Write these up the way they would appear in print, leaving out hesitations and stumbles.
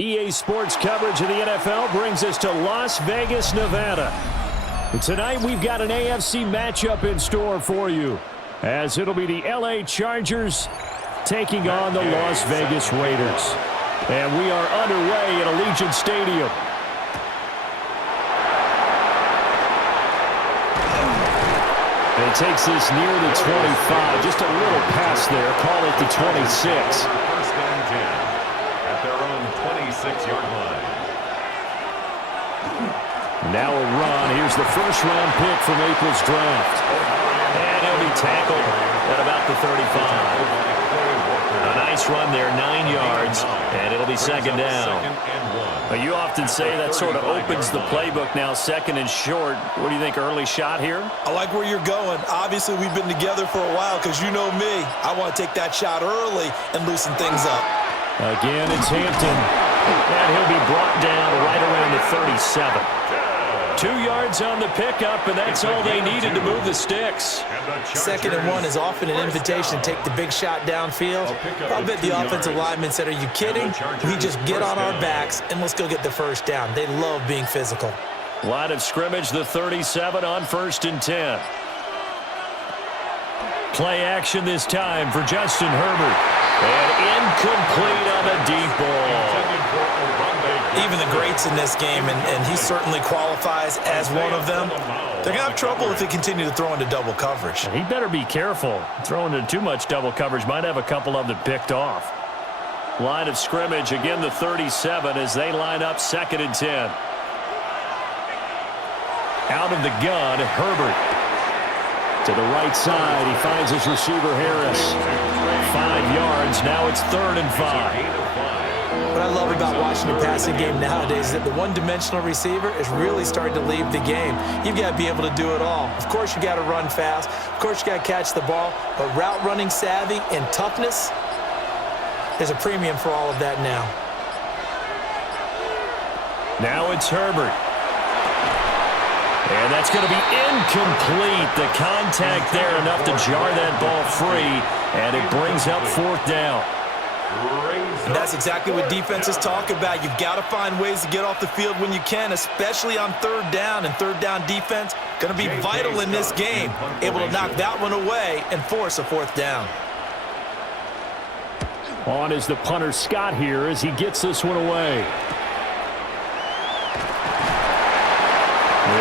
EA Sports coverage of the NFL brings us to Las Vegas, Nevada. And tonight we've got an AFC matchup in store for you, as it'll be the LA Chargers taking on the Las Vegas Raiders. And we are underway at Allegiant Stadium. And he takes this near the 25. Just a little pass there. Call it the 26. First and 10 at their own 26-yard line. Now a run. Here's the first-round pick from April's draft. And he'll be tackled at about the 35. A nice run there, 9 yards, and it'll be second down. You often say that sort of opens the playbook now, second and short. What do you think, early shot here? I like where you're going. Obviously, we've been together for a while because you know me. I want to take that shot early and loosen things up. Again, it's Hampton. And he'll be brought down right around the 37. 2 yards on the pickup, and that's all they needed to move the sticks. Second and 1 is often an invitation to take the big shot downfield. I'll bet the offensive lineman said, are you kidding? We just get on our backs and let's go get the first down. They love being physical. Line of scrimmage, the 37 on 1st and 10. Play action this time for Justin Herbert. And incomplete on a deep ball. Even the greats in this game, and he certainly qualifies as one of them, they're going to have trouble if they continue to throw into double coverage. He better be careful. Throwing into too much double coverage might have a couple of them picked off. Line of scrimmage, again the 37 as they line up 2nd and 10. Out of the gun, Herbert. To the right side, he finds his receiver Harris. 5 yards, now it's 3rd and 5. What I love about watching the passing game nowadays is that the one-dimensional receiver is really starting to leave the game. You've got to be able to do it all. Of course, you got to run fast. Of course, you got to catch the ball. But route running savvy and toughness, there's a premium for all of that now. Now it's Herbert. And that's going to be incomplete. The contact there enough to jar that ball free. And it brings up 4th down. And that's exactly what defenses talk about. You've got to find ways to get off the field when you can, especially on 3rd down. And 3rd down defense going to be vital in this game. Able to knock that one away and force a 4th down. On is the punter Scott here as he gets this one away.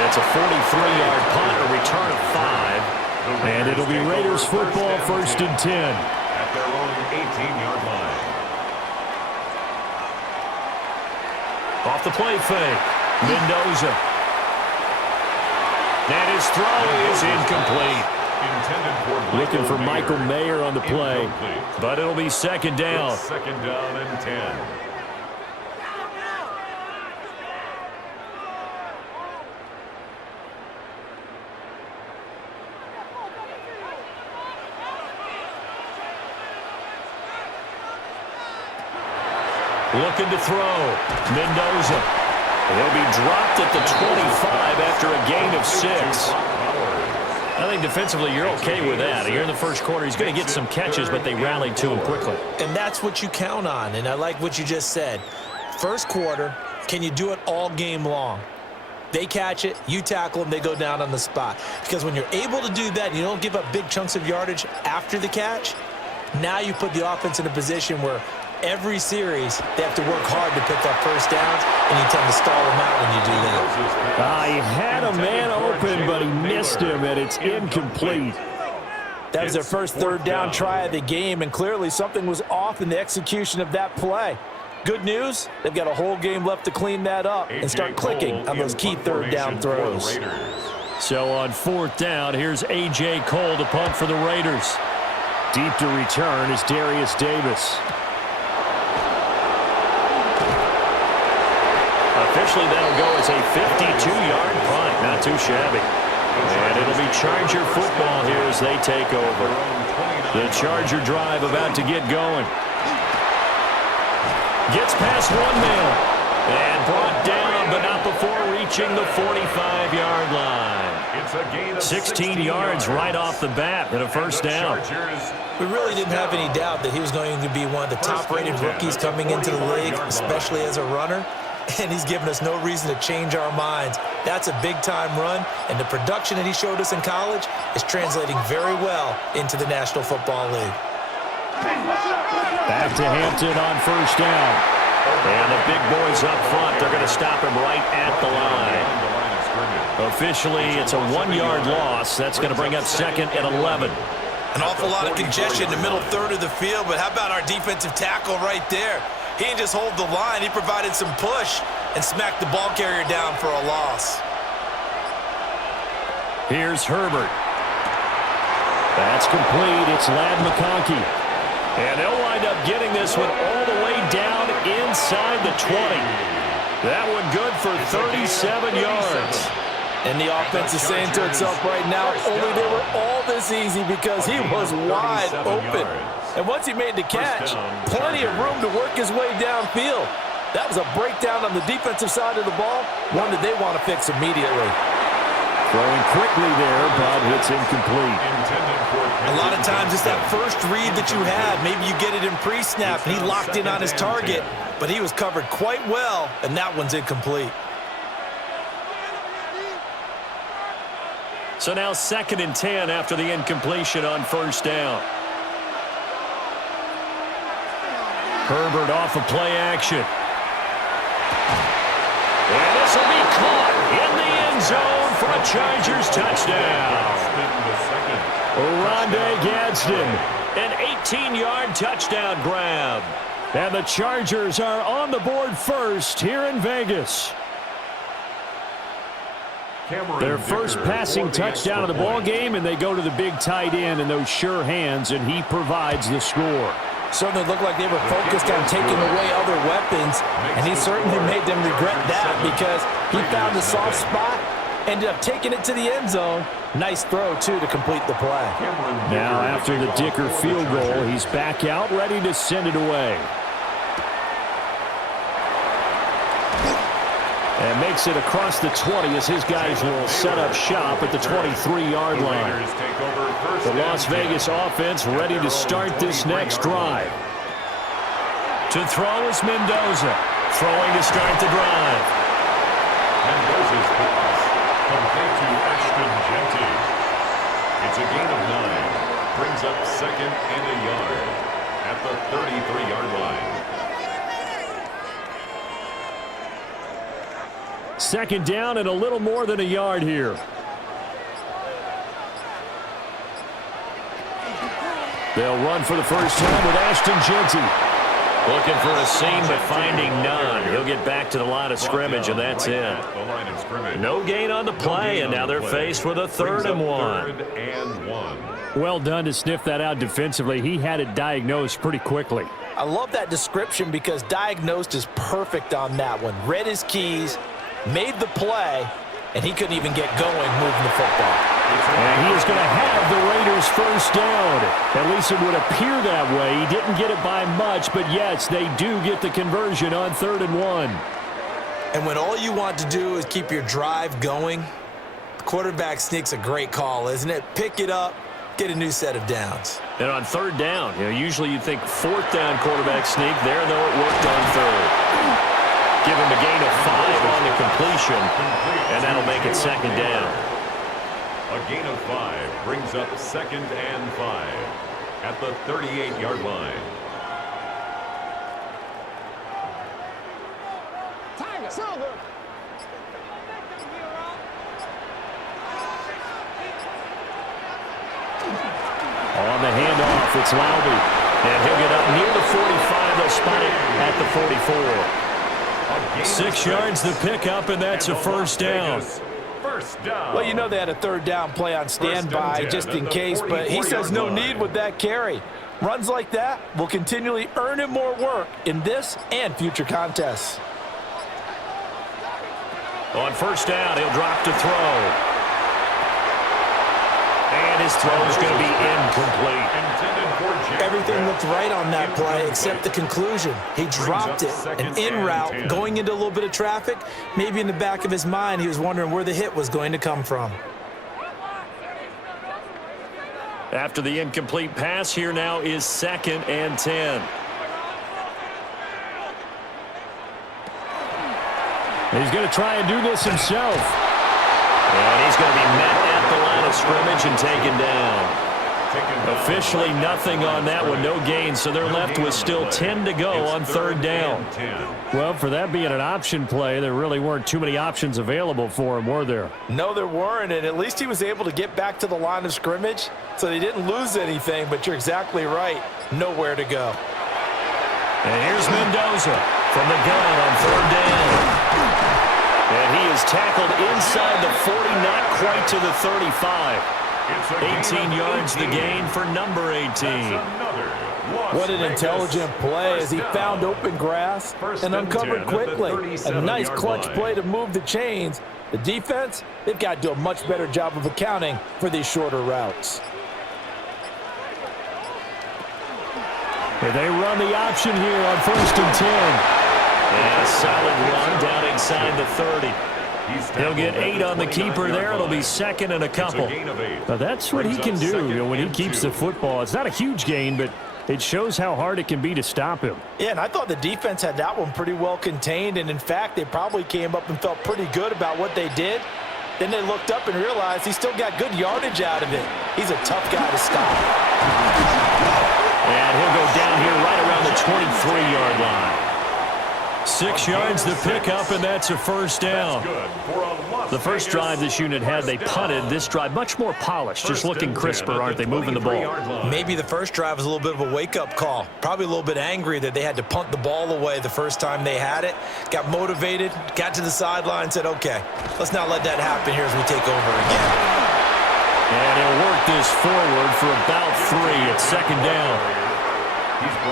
It's a 43-yard punt, a return of 5. And it'll be Raiders football, 1st and 10. At their own 18-yard line. Off the play fake, Mendoza. And his throw is incomplete. Looking for Michael Mayer on the play, but it'll be 2nd down. 2nd down and 10. Looking to throw. Mendoza. He'll be dropped at the 25 after a gain of 6. I think defensively you're okay with that. Here in the first quarter, he's going to get some catches, but they rallied to him quickly. And that's what you count on, and I like what you just said. First quarter, can you do it all game long? They catch it, you tackle them, they go down on the spot. Because when you're able to do that and you don't give up big chunks of yardage after the catch, now you put the offense in a position where every series, they have to work hard to pick up first downs, and you tend to stall them out when you do that. He had a man open, but he missed him, and it's incomplete. That was their first 3rd down try of the game, and clearly something was off in the execution of that play. Good news, they've got a whole game left to clean that up and start clicking on those key 3rd down throws. So on 4th down, here's A.J. Cole to punt for the Raiders. Deep to return is Darius Davis. Officially, that'll go as a 52-yard punt. Not too shabby. And it'll be Charger football here as they take over. The Charger drive about to get going. Gets past one man. And brought down, but not before reaching the 45-yard line. It's a gain of 16 yards right off the bat and a first down. We really didn't have any doubt that he was going to be one of the top-rated rookies coming into the league, especially as a runner. And he's given us no reason to change our minds. That's a big-time run, and the production that he showed us in college is translating very well into the National Football League. Back to Hampton on first down. And the big boys up front, they're going to stop him right at the line. Officially, it's a 1-yard loss. That's going to bring up second and 11. An awful lot of congestion in the middle third of the field, but how about our defensive tackle right there? He didn't just hold the line. He provided some push and smacked the ball carrier down for a loss. Here's Herbert. That's complete. It's Ladd McConkey. And they'll wind up getting this one all the way down inside the 20. That one good for 37 yards. And the offense is saying to itself right now, only they were all this easy because he was wide open. And once he made the catch, plenty of room to work his way downfield. That was a breakdown on the defensive side of the ball, one that they want to fix immediately. Throwing quickly there, but it's incomplete. A lot of times it's that first read that you had. Maybe you get it in pre-snap, and he locked in on his target, but he was covered quite well, and that one's incomplete. So now second and 10 after the incompletion on first down. Herbert off of play action. And this will be caught in the end zone for a Chargers touchdown. Oronde Gadsden. An 18-yard touchdown grab. And the Chargers are on the board first here in Vegas. Their first passing touchdown of the ball game, and they go to the big tight end in those sure hands, and he provides the score. Certainly looked like they were focused on taking away other weapons, and he certainly made them regret that because he found a soft spot, ended up taking it to the end zone. Nice throw, too, to complete the play. Now, after the Dicker field goal, he's back out, ready to send it away. And makes it across the 20 as his guys will set up shop at the 23-yard line. The Las Vegas offense ready to start this next drive. To throw is Mendoza. Throwing to start the drive. Mendoza's pass complete to Ashton Jeanty. It's a gain of 9. Brings up second and a yard at the 33-yard line. Second down and a little more than a yard here. They'll run for the first time with Ashton Jeanty. Looking for a seam, but finding none. He'll get back to the line of scrimmage, and that's it. No gain on the play, and now they're faced with a 3rd and 1. Well done to sniff that out defensively. He had it diagnosed pretty quickly. I love that description because diagnosed is perfect on that one. Read his keys, made the play, and he couldn't even get going moving the football. And he is going to have the Raiders first down. At least it would appear that way. He didn't get it by much, but yes, they do get the conversion on 3rd and 1. And when all you want to do is keep your drive going, the quarterback sneak's a great call, isn't it? Pick it up, get a new set of downs. And on 3rd down, usually you'd think 4th down quarterback sneak. There, though, it worked on 3rd. Give him a gain of 5 on the completion, and that'll make it 2nd down. A gain of 5 brings up 2nd and 5 at the 38-yard line. On the handoff, it's Laube. And he'll get up near the 45. They'll spot it at the 44. 6 yards the pickup, and that's a first down. Well, you know they had a 3rd down play on standby just in case, but he says no need with that carry. Runs like that will continually earn him more work in this and future contests. On first down, he'll drop to throw. And his throw is going to be incomplete. Everything looked right on that play except the conclusion. He dropped it, an in route, going into a little bit of traffic. Maybe in the back of his mind, he was wondering where the hit was going to come from. After the incomplete pass, here now is 2nd and 10. He's going to try and do this himself. And he's going to be met at the line of scrimmage and taken down. Officially nothing on that one, no gain, so they're left with still 10 to go on 3rd down. Well, for that being an option play, there really weren't too many options available for him, were there? No, there weren't, and at least he was able to get back to the line of scrimmage, so they didn't lose anything, but you're exactly right. Nowhere to go. And here's Mendoza from the gun on 3rd down. And he is tackled inside the 40, not quite to the 35. 18 yards the gain for number 18. What an intelligent play as he found open grass and uncovered quickly. A nice clutch play to move the chains. The defense, they've got to do a much better job of accounting for these shorter routes. And they run the option here on 1st and 10. And a solid run down inside the 30. He'll get 8 on the keeper there. It'll be 2nd and a couple. Now that's what he can do when he keeps the football. It's not a huge gain, but it shows how hard it can be to stop him. Yeah, and I thought the defense had that one pretty well contained, and in fact, they probably came up and felt pretty good about what they did. Then they looked up and realized he still got good yardage out of it. He's a tough guy to stop. And he'll go down here right around the 23-yard line. 6 yards to pick up, and that's a 1st down. The first drive this unit had, they punted. This drive, much more polished, just looking crisper, aren't they, moving the ball? Maybe the first drive was a little bit of a wake-up call. Probably a little bit angry that they had to punt the ball away the first time they had it. Got motivated, got to the sideline, said, okay, let's not let that happen here as we take over again. And he'll work this forward for about 3 at 2nd down.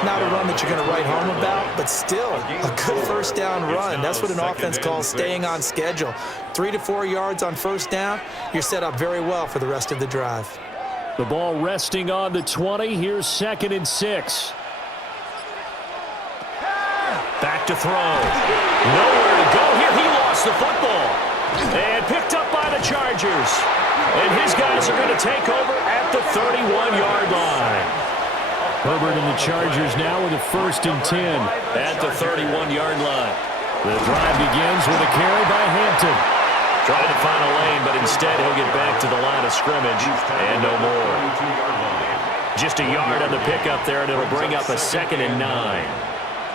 Not a run that you're going to write home about, but still a good 1st down run. That's what an offense calls staying on schedule. 3 to 4 yards on 1st down, you're set up very well for the rest of the drive. The ball resting on the 20. Here's 2nd and 6. Back to throw. Nowhere to go here. He lost the football. And picked up by the Chargers. And his guys are going to take over at the 31-yard line. Herbert and the Chargers now with a 1st and 10. At the 31-yard line. The drive begins with a carry by Hampton. Trying to find a lane, but instead he'll get back to the line of scrimmage and no more. Just a yard on the pickup there, and it'll bring up a 2nd and 9.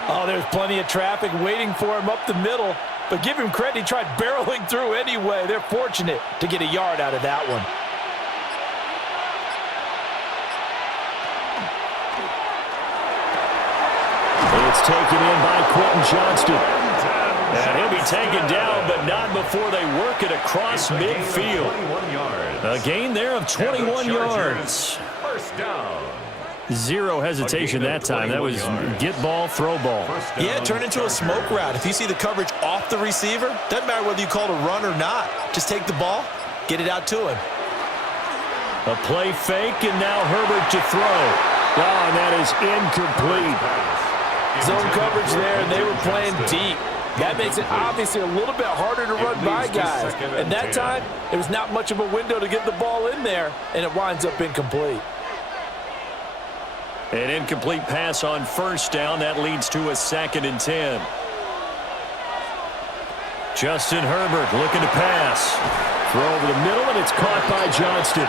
Oh, there's plenty of traffic waiting for him up the middle, but give him credit, he tried barreling through anyway. They're fortunate to get a yard out of that one. It's taken in by Quentin Johnston. And he'll be taken down, but not before they work it across midfield. A gain there of 21 yards. 1st down. 0 hesitation that time. That was get ball, throw ball. Yeah, it turned into a smoke route. If you see the coverage off the receiver, doesn't matter whether you call it a run or not. Just take the ball, get it out to him. A play fake, and now Herbert to throw. Oh, and that is incomplete. Zone coverage there, and they were playing deep. That makes it obviously a little bit harder to run by guys. And that time, there was not much of a window to get the ball in there, and it winds up incomplete. An incomplete pass on 1st down. That leads to a 2nd and 10. Justin Herbert looking to pass. Throw over the middle, and it's caught by Johnston.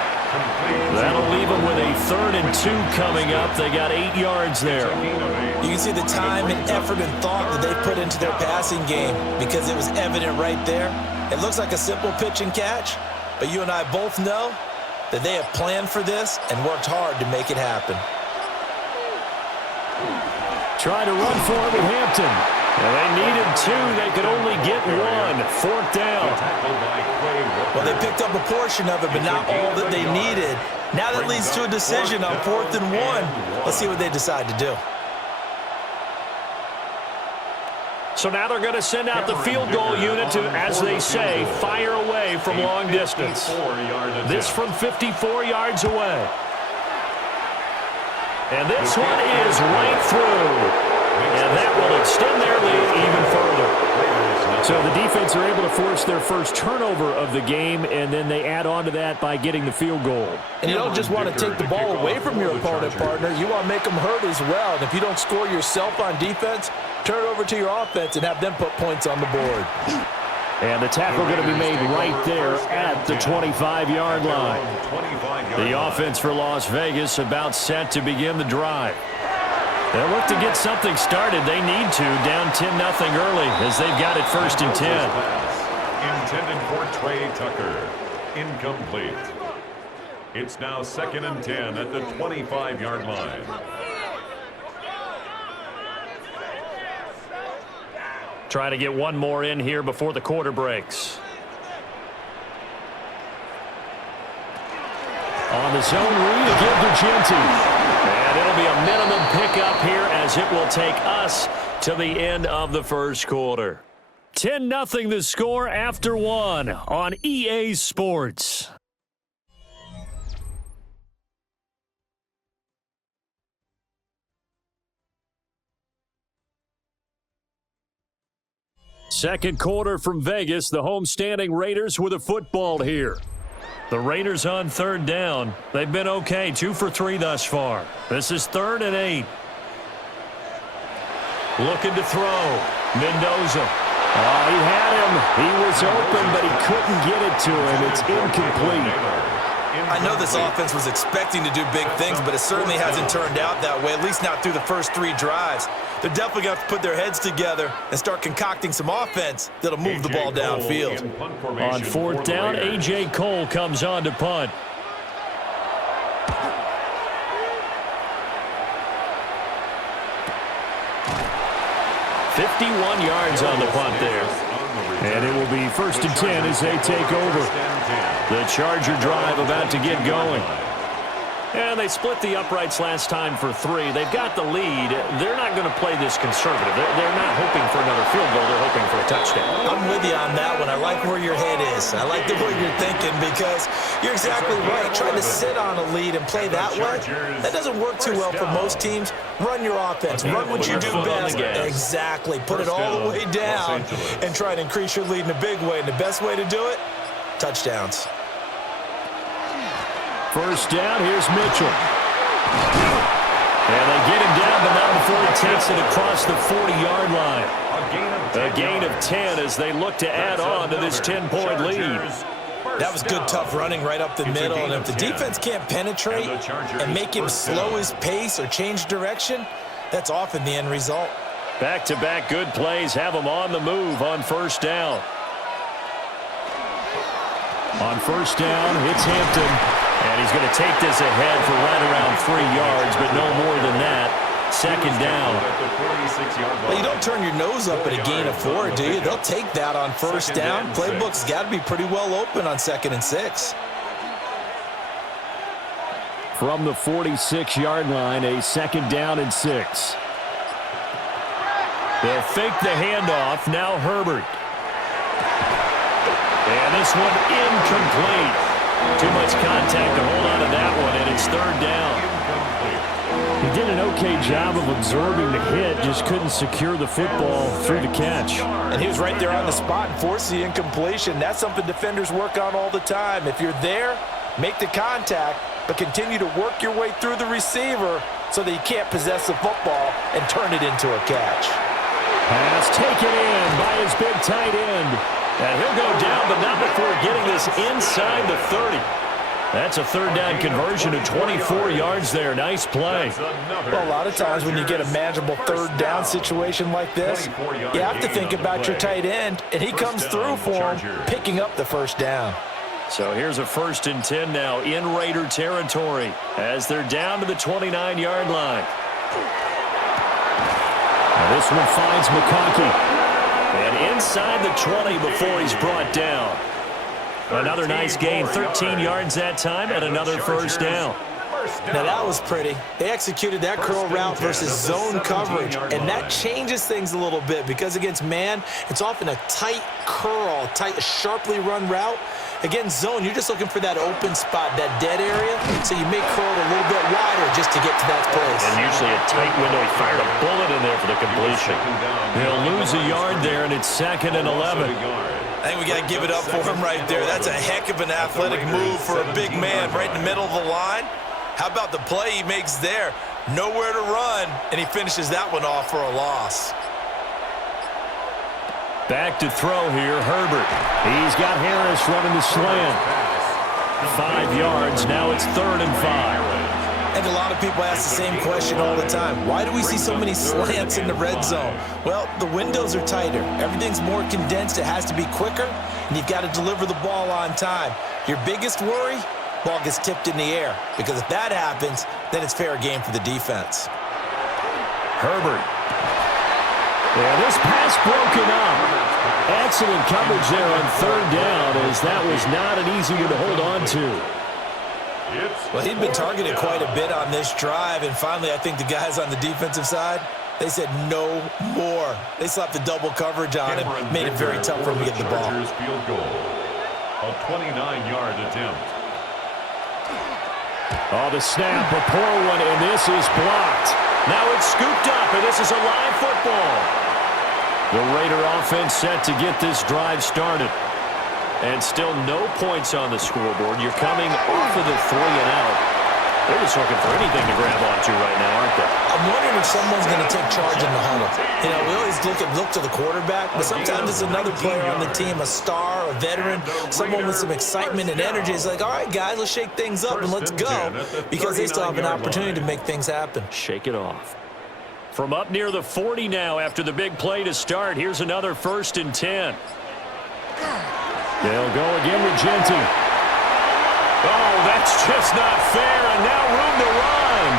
That'll leave them with a 3rd and 2 coming up. They got 8 yards there. You can see the time and effort and thought that they put into their passing game because it was evident right there. It looks like a simple pitch and catch, but you and I both know that they have planned for this and worked hard to make it happen. Trying to run for it with Hampton. And they needed 2. They could only get 1. 4th down. Well, they picked up a portion of it, but not all that they needed. Now that leads to a decision on 4th and 1. Let's see what they decide to do. So now they're going to send out the field goal unit to, as they say, fire away from long distance. This from 54 yards away. And this one is right through. And that will extend their lead even further. So the defense are able to force their first turnover of the game, and then they add on to that by getting the field goal. And you don't just want to take the ball away from your opponent, partner. You want to make them hurt as well. And if you don't score yourself on defense, turn it over to your offense and have them put points on the board. And the tackle going to be made right there at the 25-yard line. The offense for Las Vegas about set to begin the drive. They'll look to get something started. They need to, down 10-0 early as they've got it 1st and 10. Intended for Trey Tucker. Incomplete. It's now 2nd and 10 at the 25-yard line. Try to get one more in here before the quarter breaks. On the zone read again to Gente. And it'll be a minimum pickup here as it will take us to the end of the first quarter. 10-0 the score after one on EA Sports. Second quarter from Vegas. The homestanding Raiders with a football here. The Raiders on 3rd down. They've been okay, 2 for 3 thus far. This is 3rd and 8. Looking to throw. Mendoza. Oh, he had him. He was open, but he couldn't get it to him. It's incomplete. I know this offense was expecting to do big things, but it certainly hasn't turned out that way, at least not through the first 3 drives. They're definitely going to have to put their heads together and start concocting some offense that'll move the ball downfield. On 4th down, A.J. Cole comes on to punt. $51 yards on the punt there. And it will be 1st and 10 as they take over. The Charger drive about to get going. And they split the uprights last time for 3. They've got the lead. They're not going to play this conservative. They're not hoping for another field goal. They're hoping for a touchdown. I'm with you on that one. I like where your head is. I like the way you're thinking because you're exactly right. Trying to sit on a lead and play that way, that doesn't work too well for most teams. Run your offense. Run what you do best. Exactly. Put it all the way down and try to increase your lead in a big way. And the best way to do it, touchdowns. 1st down, here's Mitchell. And they get him down, but not before he takes it across the 40-yard line. A gain of 10 as they look to add on to this 10-point lead. That was good, tough running right up the middle. And if the defense can't penetrate and make him slow his pace or change direction, that's often the end result. Back-to-back good plays have him on the move on 1st down. On 1st down, it's Hampton. And he's going to take this ahead for right around 3 yards, but no more than that. 2nd down. Well, you don't turn your nose up at a gain of 4, do you? They'll take that on 1st down. Playbook's got to be pretty well open on 2nd and 6. From the 46-yard line, a 2nd down and 6. They'll fake the handoff. Now Herbert. And this one incomplete. Too much contact to hold on to that one, and it's 3rd down. He did an okay job of absorbing the hit, just couldn't secure the football through the catch. And he was right there on the spot and forced the incompletion. That's something defenders work on all the time. If you're there, make the contact, but continue to work your way through the receiver so that you can't possess the football and turn it into a catch. Pass taken in by his big tight end. And he'll go down, but not before getting this inside the 30. That's a 3rd down conversion of 24 yards there. Nice play. Well, a lot of times when you get a manageable 3rd down situation like this, you have to think about your tight end, and he comes through for him, picking up the 1st down. So here's a 1st and 10 now in Raider territory as they're down to the 29-yard line. Now this one finds McConkey. And inside the 20 before he's brought down. Another nice gain, 13 yards that time, and another 1st down. Now that was pretty. They executed that curl route versus zone coverage, and that changes things a little bit because against man, it's often a tight curl, tight, sharply run route. Against zone, you're just looking for that open spot, that dead area, so you may curl it a little bit wider just to get to that place. And usually a tight window. He fired a bullet in there for the completion. They'll lose a yard there, and it's 2nd and 11. I think we got to give it up for him right there. That's a heck of an athletic move for a big man right in the middle of the line. How about the play he makes there? Nowhere to run, and he finishes that one off for a loss. Back to throw here, Herbert. He's got Harris running the slant. 5 yards, now it's 3rd and 5. I think a lot of people ask the same question all the time. Why do we see so many slants in the red zone? Well, the windows are tighter. Everything's more condensed. It has to be quicker, and you've got to deliver the ball on time. Your biggest worry? Ball gets tipped in the air, because if that happens, then it's fair game for the defense. Herbert. Yeah, this pass broken up. Excellent coverage there on 3rd down, as that was not an easy one to hold on to. Well, he'd been targeted quite a bit on this drive, and finally I think the guys on the defensive side, they said no more. They slapped the double coverage on him, made it very tough for him to get the ball. Field goal. A 29-yard attempt. Oh, the snap, a poor one, and this is blocked. Now it's scooped up, and this is a live football. The Raider offense set to get this drive started. And still no points on the scoreboard. You're coming off of the 3 and out. They're just looking for anything to grab onto right now, aren't they? I'm wondering if someone's going to take charge in the huddle. You know, we always look to the quarterback, but sometimes it's another player on the team, a star, a veteran, someone with some excitement and energy. It's like, all right, guys, let's shake things up and let's go, because they still have an opportunity to make things happen. Shake it off. From up near the 40 now after the big play to start, here's another 1st and 10. They'll go again with Genty. Oh, that's just not fair, and now room to run.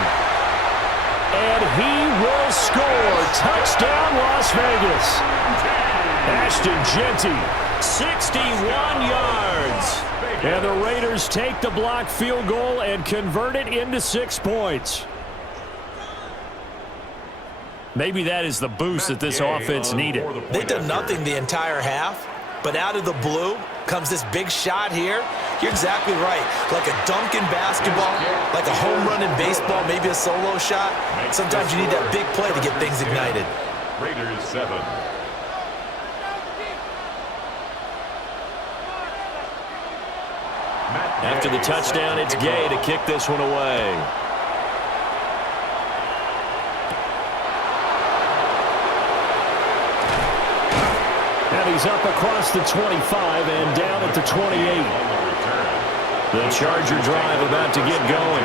And he will score. Touchdown, Las Vegas. Ashton Genty, 61 yards. And the Raiders take the blocked field goal and convert it into 6 points. Maybe that is the boost that this offense needed. They've done nothing the entire half, but out of the blue comes this big shot here. You're exactly right. Like a dunk in basketball, like a home run in baseball, maybe a solo shot. Sometimes you need that big play to get things ignited. Raiders 7. After the touchdown, it's Gay to kick this one away. And he's up across the 25 and down at the 28. The Charger drive about to get going.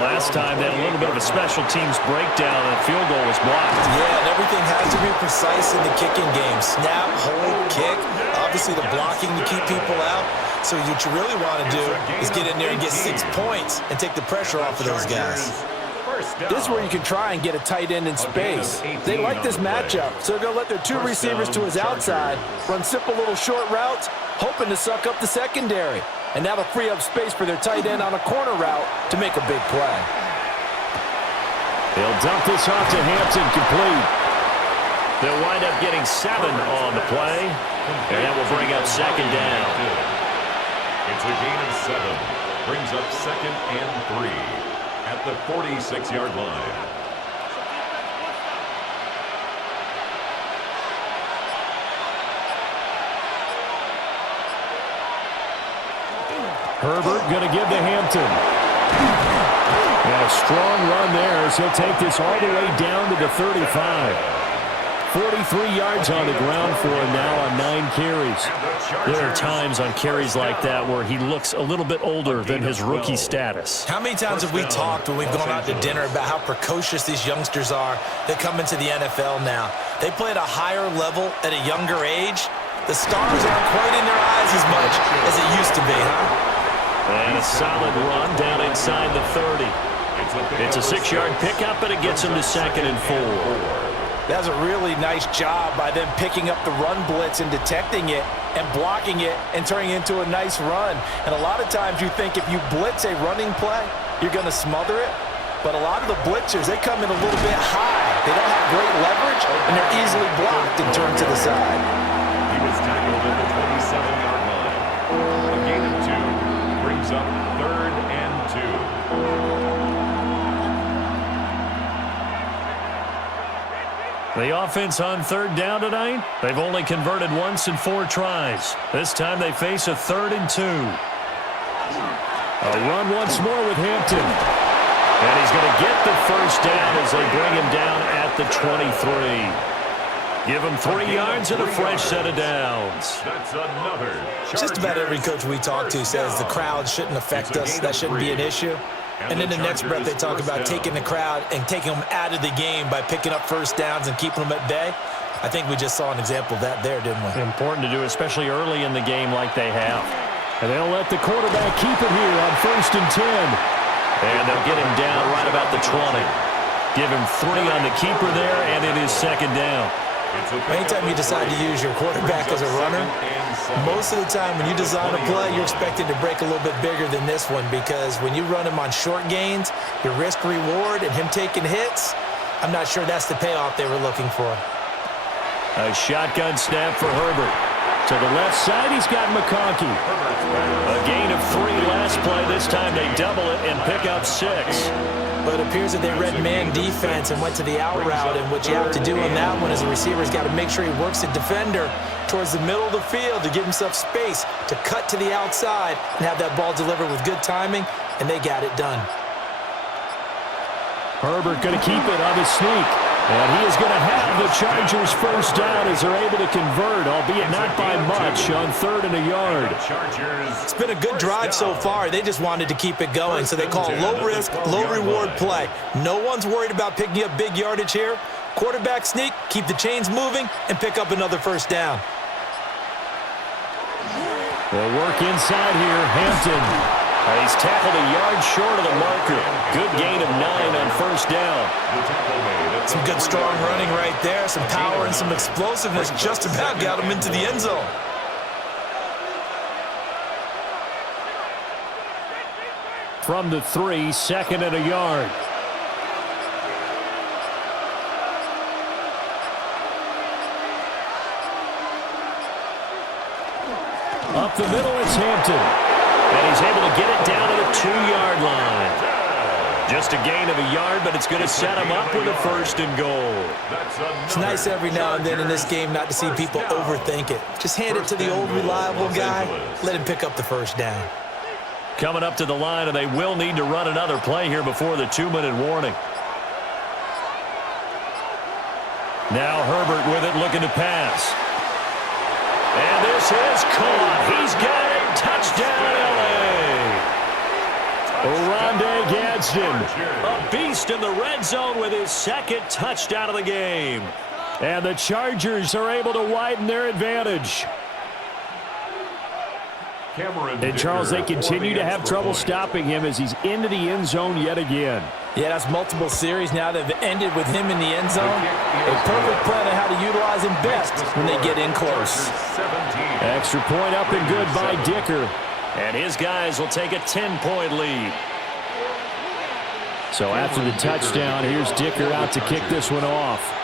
Last time, they had a little bit of a special teams breakdown, and the field goal was blocked. Yeah, and everything has to be precise in the kicking game. Snap, hold, kick. Obviously, the blocking to keep people out. So what you really want to do is get in there and get 6 points and take the pressure off of those guys. This is where you can try and get a tight end in space. They like this matchup, so they're going to let their 2 receivers to his outside run simple little short routes, hoping to suck up the secondary. And that'll free up space for their tight end on a corner route to make a big play. They'll dump this off to Hampton, complete. They'll wind up getting 7 on the play, and that will bring up 2nd down. It's a gain of 7. Brings up 2nd and 3 at the 46-yard line. Herbert going to give to Hampton. And a strong run there as he'll take this all the way down to the 35. 43 yards on the ground for him now on 9 carries. There are times on carries like that where he looks a little bit older than his rookie status. How many times have we talked when we've gone out to dinner about how precocious these youngsters are that come into the NFL now? They play at a higher level at a younger age. The stars aren't quite in their eyes as much as it used to be, huh? And a solid run down inside the 30. It's a 6-yard pickup, but it gets him to 2nd and 4. That's a really nice job by them picking up the run blitz and detecting it and blocking it and turning it into a nice run. And a lot of times you think if you blitz a running play, you're going to smother it. But a lot of the blitzers, they come in a little bit high. They don't have great leverage, and they're easily blocked and turned to the side. He was tackled at the 27-yard line. A gain of 2 brings up 3rd and 2. The offense on 3rd down tonight, they've only converted once in 4 tries. This time they face a 3rd and 2. A run once more with Hampton. And he's going to get the first down as they bring him down at the 23. Give him 3 yards and a fresh set of downs. That's another. Just about every coach we talk to says the crowd shouldn't affect us. That shouldn't be an issue. And in the next breath, they talk about taking the crowd and taking them out of the game by picking up first downs and keeping them at bay. I think we just saw an example of that there, didn't we? Important to do, especially early in the game like they have. And they'll let the quarterback keep it here on 1st and 10. And they'll get him down right about the 20. Give him 3 on the keeper there, and it is 2nd down. Anytime you decide to use your quarterback as a runner, most of the time when you design a play, you're expecting to break a little bit bigger than this one, because when you run him on short gains, your risk-reward and him taking hits, I'm not sure that's the payoff they were looking for. A shotgun snap for Herbert. To the left side, he's got McConkey. A gain of 3 last play. This time they double it and pick up 6. But it appears that they read man defense and went to the out route, and what you have to do on that one as a receiver has got to make sure he works the defender towards the middle of the field to give himself space to cut to the outside and have that ball delivered with good timing, and they got it done. Herbert going to keep it on his sneak. And he is going to have the Chargers first down as they're able to convert, albeit not by much, on 3rd and a yard. It's been a good drive so far. They just wanted to keep it going, so they call low-risk, low-reward play. No one's worried about picking up big yardage here. Quarterback sneak, keep the chains moving, and pick up another first down. They'll work inside here. Hampton. He's tackled a yard short of the marker. Good gain of 9 on 1st down. Some good strong running right there. Some power and some explosiveness just about got him into the end zone. From the 3, 2nd and a yard. Up the middle, it's Hampton. And he's able to get it down to the 2-yard line. Just a gain of a yard, but it's going to set him up with a 1st and goal. It's nice every now and then in this game not to see people overthink it. Just hand it to the old reliable guy. Let him pick up the first down. Coming up to the line, and they will need to run another play here before the 2-minute warning. Now Herbert with it, looking to pass. And this is caught. He's got it. Touchdown, L.A. Oronde Gadsden, a beast in the red zone with his 2nd touchdown of the game. And the Chargers are able to widen their advantage. And, Charles, they continue to have trouble stopping him as he's into the end zone yet again. Yeah, that's multiple series now that have ended with him in the end zone. A perfect plan on how to utilize him best when they get in close. Extra point up and good by Dicker. And his guys will take a 10-point lead. So after the touchdown, here's Dicker out to kick this one off.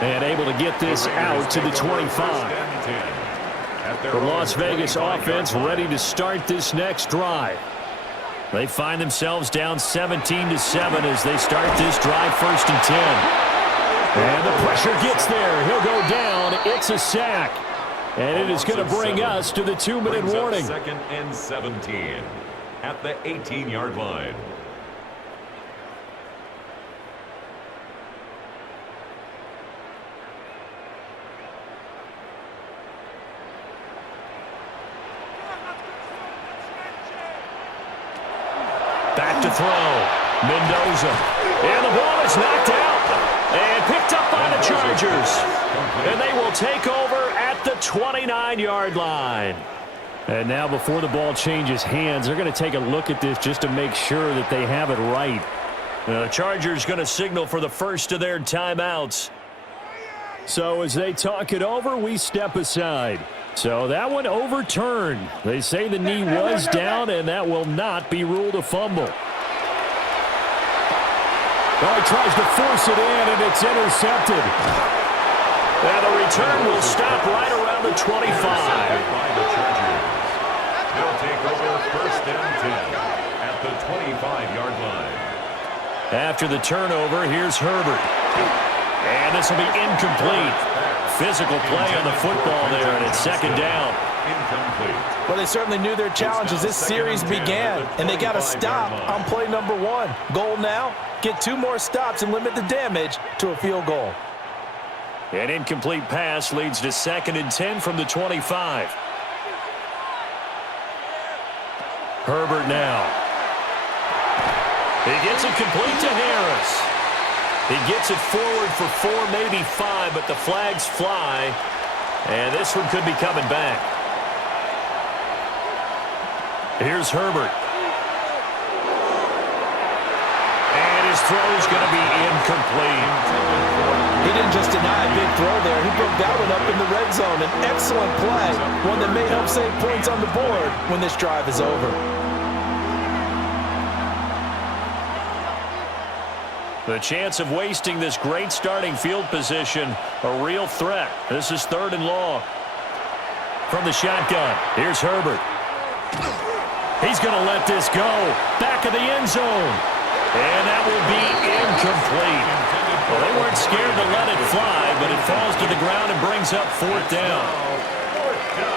And able to get this out to the 25. The Las Vegas offense ready to start this next drive. They find themselves down 17-7 as they start this drive 1st and 10. And the pressure gets there. He'll go down. It's a sack. And it is going to bring us to the 2-minute warning. 2nd and 17 at the 18-yard line. Back to throw. Mendoza. And the ball is knocked out. And picked up by the Chargers. And they will take over at the 29-yard line. And now before the ball changes hands, they're going to take a look at this just to make sure that they have it right. The Chargers going to signal for the first of their timeouts. So as they talk it over, we step aside. So that one overturned. They say the knee was down, and that will not be ruled a fumble. Well, he tries to force it in, and it's intercepted. And the return will stop right around the 25. They'll take over first and 10 at the 25-yard line. After the turnover, here's Herbert. And this will be incomplete. Physical play on the football there, and it's second down. Incomplete. Well, they certainly knew their challenge as this series began, and they got to stop on play number 1. Goal now, get 2 more stops and limit the damage to a field goal. An incomplete pass leads to second and 10 from the 25. Herbert now. He gets it complete to Harris. He gets it forward for 4, maybe 5, but the flags fly, and this one could be coming back. Here's Herbert. And his throw's going to be incomplete. He didn't just deny a big throw there. He broke that one up in the red zone. An excellent play, one that may help save points on the board when this drive is over. The chance of wasting this great starting field position, a real threat. This is 3rd and long. From the shotgun, here's Herbert. He's going to let this go. Back of the end zone. And that will be incomplete. Well, they weren't scared to let it fly, but it falls to the ground and brings up 4th down.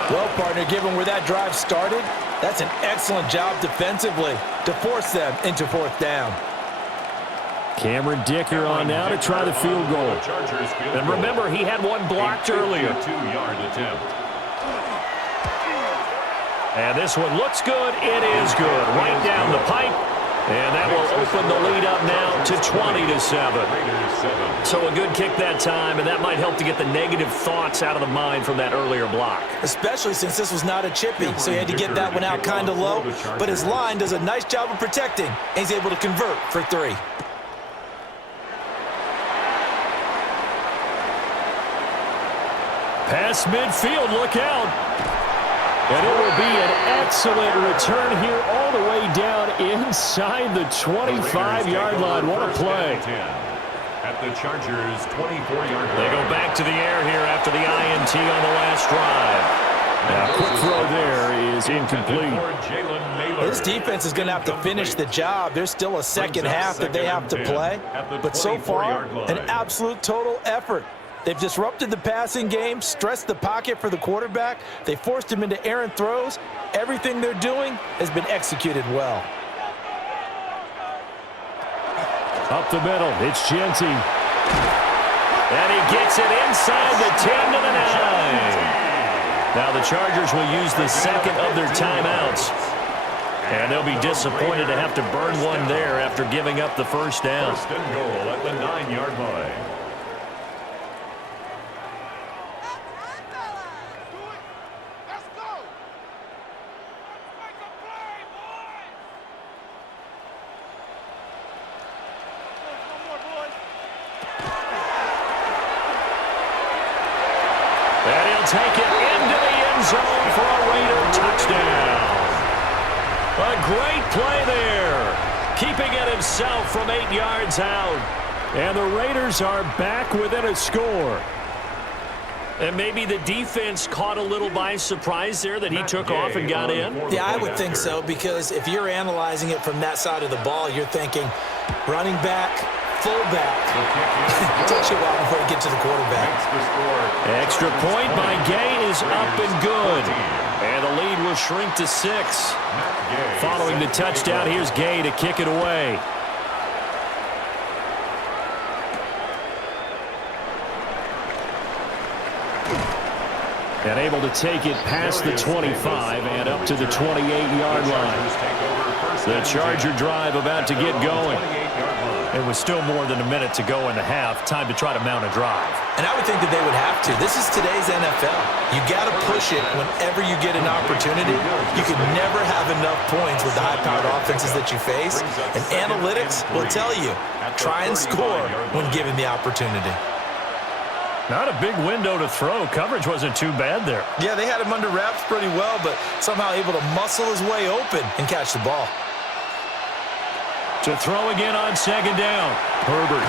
Well, partner, given where that drive started, that's an excellent job defensively to force them into 4th down. Cameron Dicker on now to try the field goal. And remember, he had one blocked earlier. 2-yard attempt. And this one looks good. It is good. Right down the pipe. And that will open the lead up now to 20-7. So a good kick that time, and that might help to get the negative thoughts out of the mind from that earlier block. Especially since this was not a chippy, so he had to get that one out kind of low. But his line does a nice job of protecting, and he's able to convert for 3. Past midfield, look out. And it will be an excellent return here all the way down inside the 25-yard line. What a play. At the Chargers' 24-yard line. They go back to the air here after the INT on the last drive. Now, quick throw there is incomplete. This defense is going to have to finish the job. There's still a second half that they have to play. But so far, an absolute total effort. They've disrupted the passing game, stressed the pocket for the quarterback. They forced him into errant throws. Everything they're doing has been executed well. Up the middle, it's Genty. And he gets it inside the 10 to the 9. Now the Chargers will use the second of their timeouts. And they'll be disappointed to have to burn one there after giving up the first down. First and goal at the 9-yard line. Take it into the end zone for a Raider touchdown. A great play there. Keeping it himself from 8 yards out. And the Raiders are back within a score. And maybe the defense caught a little by surprise there that he took off and got in? Yeah, I would think so, because if you're analyzing it from that side of the ball, you're thinking running back, fullback. It takes you a while before you get to the quarterback. Extra point by Gay is up and good. And the lead will shrink to 6. Following the touchdown, here's Gay to kick it away. And able to take it past the 25 and up to the 28-yard line. The Charger drive about to get going. It was still more than a minute to go in the half. Time to try to mount a drive. And I would think that they would have to. This is today's NFL. You got to push it whenever you get an opportunity. You can never have enough points with the high-powered offenses that you face. And analytics will tell you, try and score when given the opportunity. Not a big window to throw. Coverage wasn't too bad there. Yeah, they had him under wraps pretty well, but somehow able to muscle his way open and catch the ball. To throw again on second down. Herbert.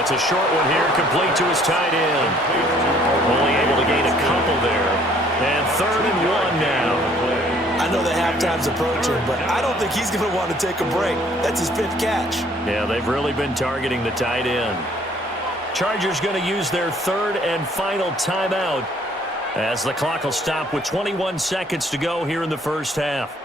It's a short one here, complete to his tight end. Only able to gain a couple there. And 3rd and 1 now. I know that halftime's approaching, but I don't think he's going to want to take a break. That's his 5th catch. Yeah, they've really been targeting the tight end. Chargers going to use their 3rd and final timeout as the clock will stop with 21 seconds to go here in the first half.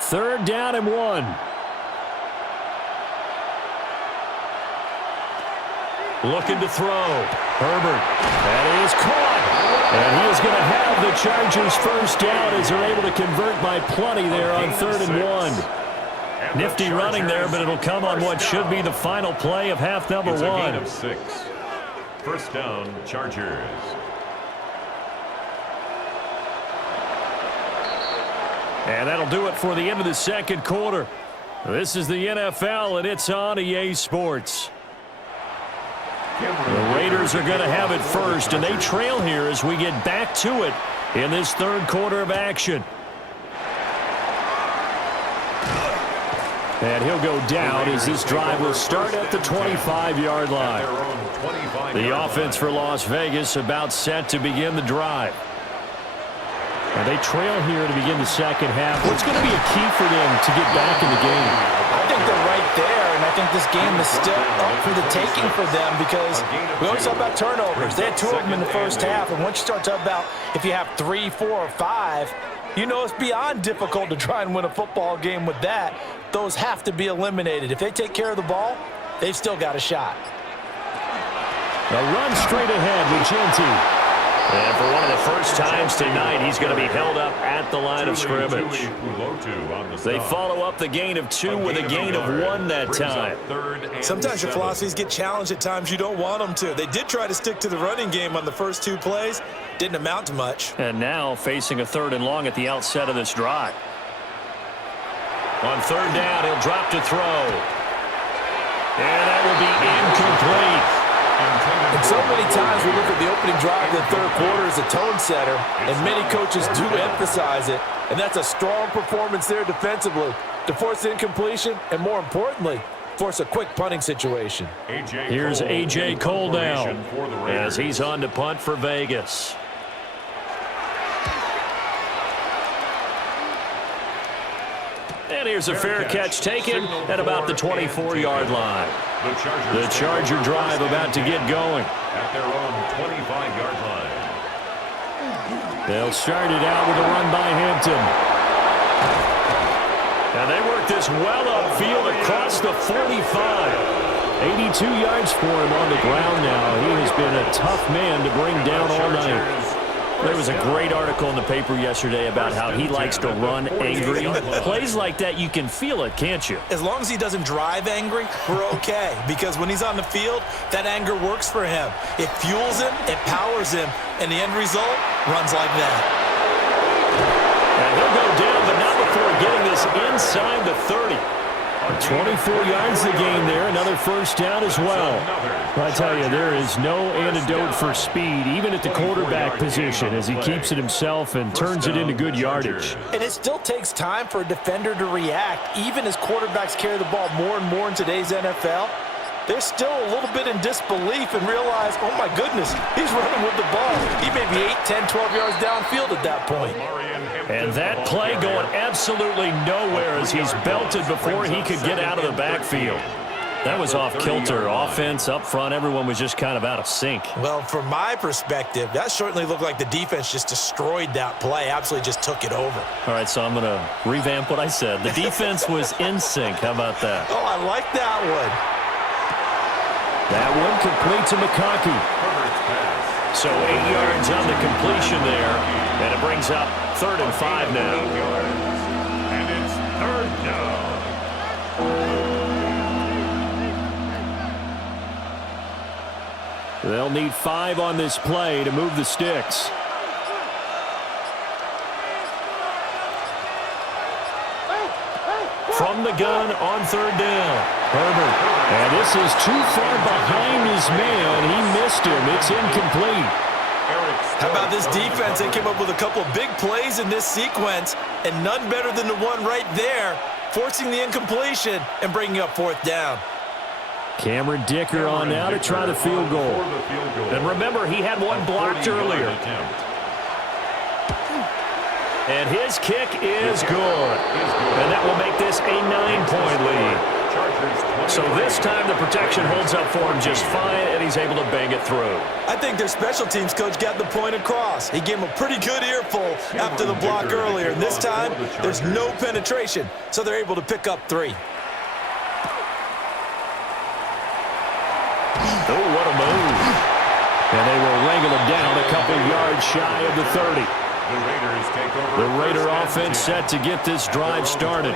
Third down and 1. Looking to throw. Herbert. That is caught. And he is going to have the Chargers first down as they're able to convert by plenty there on 3rd and 1. Nifty running there, but it'll come on what should be the final play of half number 1. It's a gain of 6. First down, Chargers. And that'll do it for the end of the second quarter. This is the NFL, and it's on EA Sports. The Raiders are going to have it first, and they trail here as we get back to it in this third quarter of action. And he'll go down as this drive will start at the 25-yard line. The offense for Las Vegas about set to begin the drive. And they trail here to begin the second half. What's going to be a key for them to get back in the game? I think they're right there, and I think this game is still up for the taking for them because we always talk about turnovers. They had 2 of them in the first half, and once you start talking about if you have 3, 4, or 5, you know it's beyond difficult to try and win a football game with that. Those have to be eliminated. If they take care of the ball, they've still got a shot. A run straight ahead with Genty. And for one of the first times tonight, he's going to be held up at the line of scrimmage. They follow up the gain of 2 with a gain of 1 that time. Sometimes your philosophies get challenged at times you don't want them to. They did try to stick to the running game on the first 2 plays. Didn't amount to much. And now facing a 3rd and long at the outset of this drive. On 3rd down, he'll drop to throw. And that will be incomplete. And so many times we look at the opening drive of the third quarter as a tone setter, and many coaches do emphasize it, and that's a strong performance there defensively to force incompletion and, more importantly, force a quick punting situation. Here's A.J. Cole now as he's on to punt for Vegas. And here's a fair catch taken at about the 24-yard line. The Charger drive about to get going. At their own 25-yard line. They'll start it out with a run by Hampton. And they work this well upfield across the 45. 82 yards for him on the ground now. He has been a tough man to bring down all night. There was a great article in the paper yesterday about how he likes to run angry. Plays like that, you can feel it, can't you? As long as he doesn't drive angry, we're okay. Because when he's on the field, that anger works for him. It fuels him, it powers him, and the end result runs like that. And he'll go down, but not before getting this inside the 30. 24 yards to gain there, another first down as well. I tell you, there is no antidote for speed, even at the quarterback position, as he keeps it himself and turns it into good yardage. And it still takes time for a defender to react, even as quarterbacks carry the ball more and more in today's NFL. They're still a little bit in disbelief and realize, oh my goodness, he's running with the ball. He may be 8, 10, 12 yards downfield at that point. And that play going absolutely nowhere as he's belted before he could get out of the backfield. That was off kilter. Offense up front, everyone was just kind of out of sync. Well, from my perspective, that certainly looked like the defense just destroyed that play, absolutely just took it over. All right, so I'm going to revamp what I said. The defense was in sync. How about that? Oh, I like that one. That one complete to McConkey. So 8 yards on the completion there, and it brings up 3rd and 5 now. And it's 3rd down. They'll need 5 on this play to move the sticks. From the gun on 3rd down. Herbert. And this is too far behind his man. He missed him. It's incomplete. How about this defense? They came up with a couple of big plays in this sequence, and none better than the one right there, forcing the incompletion and bringing up 4th down. Cameron Dicker on now to try the field goal. And remember, he had one blocked earlier. And his kick is good. And that will make this a 9-point lead. So this time the protection holds up for him just fine, and he's able to bang it through. I think their special teams coach got the point across. He gave him a pretty good earful after the block earlier. And this time, there's no penetration, so they're able to pick up 3. Oh, what a move. And they will wrangle him down a couple yards shy of the 30. The Raider offense set to get this drive started.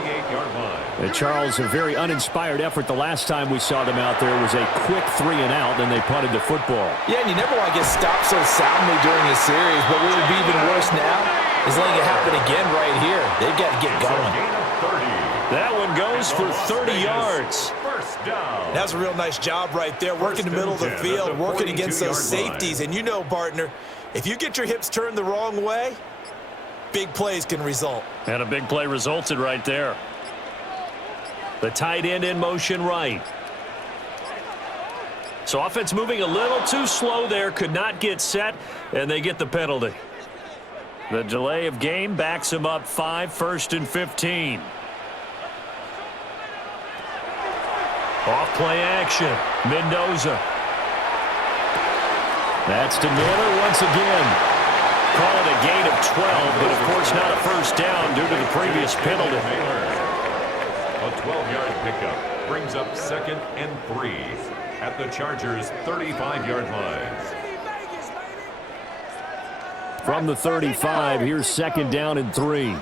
And Charles, a very uninspired effort the last time we saw them out there was a quick 3-and-out, and they punted the football. Yeah, and you never want to get stopped so soundly during a series, but what would be even worse now is letting it happen again right here. They've got to get going. That one goes for 30 yards. That's a real nice job right there, working the middle of the field, working against those safeties. And you know, partner, if you get your hips turned the wrong way, big plays can result. And a big play resulted right there. The tight end in motion right. So offense moving a little too slow there, could not get set, and they get the penalty. The delay of game backs him up 5, 1st and 15. Off play action. Mendoza. That's to Miller once again. Call it a gain of 12, but of course not a first down due to the previous penalty. A 12-yard pickup brings up 2nd and 3 at the Chargers' 35-yard line. From the 35, here's 2nd down and 3.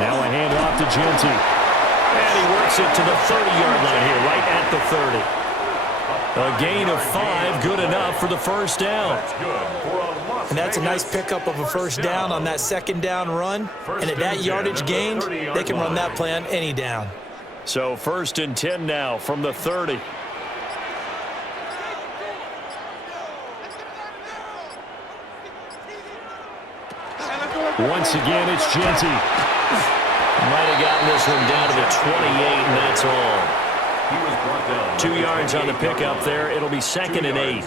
Now a handoff to Genty. And he works it to the 30-yard line here, right at the 30. A gain of 5, good enough for the first down. And that's a nice pickup of a first down on that 2nd down run. And at that yardage gained, they can run that play on any down. So 1st and 10 now from the 30. Once again, it's Genty. Might have gotten this one down to the 28, and that's all. 2 yards on the pickup there. It'll be 2nd and 8.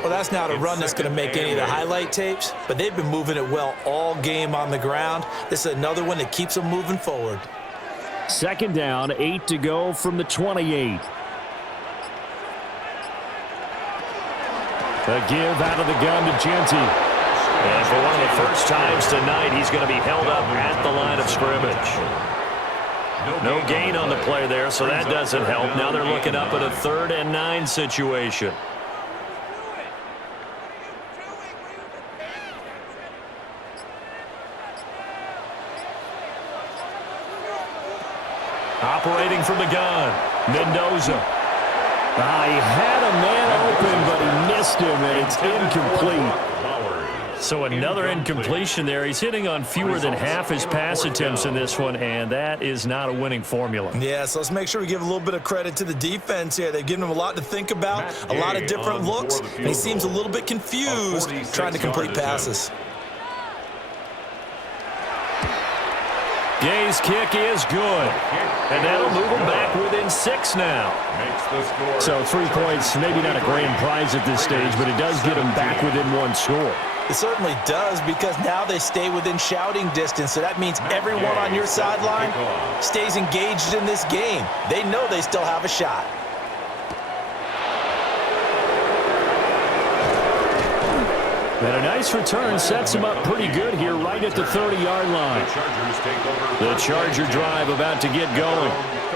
Well, that's not a run that's going to make any of the highlight tapes, but they've been moving it well all game on the ground. This is another one that keeps them moving forward. 2nd down, 8 to go from the 28. A give out of the gun to Genty. And for one of the first times tonight, he's going to be held up at the line of scrimmage. No gain on the play there, so that doesn't help. Now they're looking up at a 3rd and 9 situation. Operating from the gun, Mendoza. He had a man open, but he missed him, and it's incomplete. So another incompletion there. He's hitting on fewer than half his pass attempts in this one, and that is not a winning formula. Yeah, so let's make sure we give a little bit of credit to the defense here. They've given him a lot to think about, a lot of different looks, and he seems a little bit confused trying to complete passes. Gay's kick is good. And that'll move him back within 6 now. So 3 points, maybe not a grand prize at this stage, but it does get him back within 1 score. It certainly does, because now they stay within shouting distance, so that means everyone on your sideline stays engaged in this game. They know they still have a shot. And a nice return sets him up pretty good here right at the 30-yard line. The Charger drive about to get going.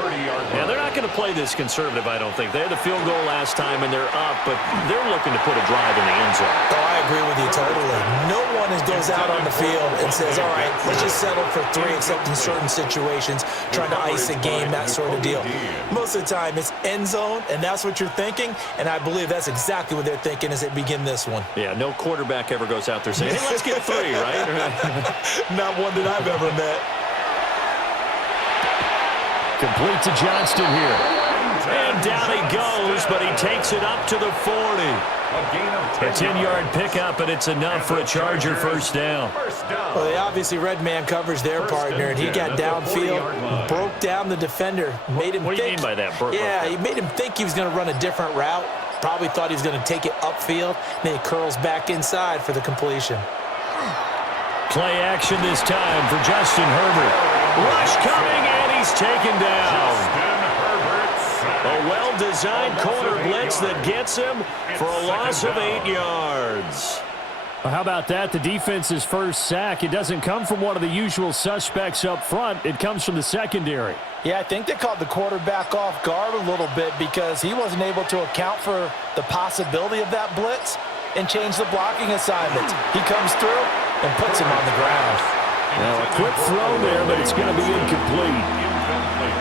30-yard line. Yeah, they're not going to play this conservative, I don't think. They had the field goal last time, and they're up, but they're looking to put a drive in the end zone. Oh, I agree with you totally. No one goes out on the field and says, all right, let's just settle for 3, except in certain situations, trying to ice a game, that sort of deal. Most of the time, it's end zone, and that's what you're thinking, and I believe that's exactly what they're thinking as they begin this one. Yeah, no quarterback ever goes out there saying, hey, let's get 3, right? Not one that I've ever met. Complete to Johnston here. And down he goes, but he takes it up to the 40. A 10-yard pickup, and it's enough for a Charger first down. Well, they obviously read man coverage their partner, and he got downfield, broke down the defender, made him think. What do you mean by that? Yeah, he made him think he was going to run a different route. Probably thought he was going to take it upfield. Then he curls back inside for the completion. Play action this time for Justin Herbert. Rush coming, and he's taken down. A well-designed corner blitz that gets him for a loss of 8 yards. Well, how about that? The defense's first sack. It doesn't come from one of the usual suspects up front. It comes from the secondary. Yeah, I think they caught the quarterback off guard a little bit because he wasn't able to account for the possibility of that blitz and change the blocking assignments. He comes through and puts him on the ground. Now, a quick throw there, but it's going to be incomplete.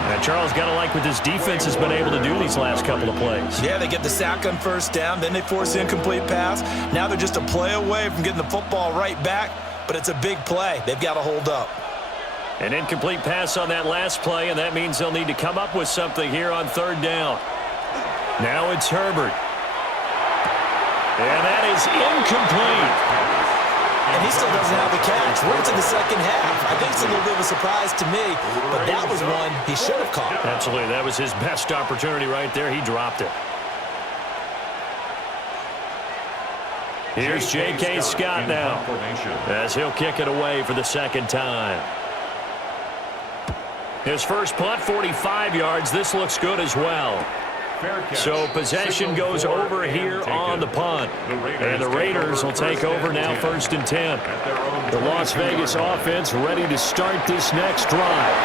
And Charles got to like what this defense has been able to do these last couple of plays. Yeah, they get the sack on first down, then they force the incomplete pass. Now they're just a play away from getting the football right back, but it's a big play. They've got to hold up. An incomplete pass on that last play, and that means they'll need to come up with something here on third down. Now it's Herbert. And that is incomplete. And he still doesn't have a catch. We're into the second half. I think it's a little bit of a surprise to me, but that was one he should have caught. Absolutely. That was his best opportunity right there. He dropped it. Here's J.K. Scott now as he'll kick it away for the second time. His first punt, 45 yards. This looks good as well. So possession goes over here on the punt. And the Raiders will take over now, 1st and 10. The Las Vegas offense ready to start this next drive.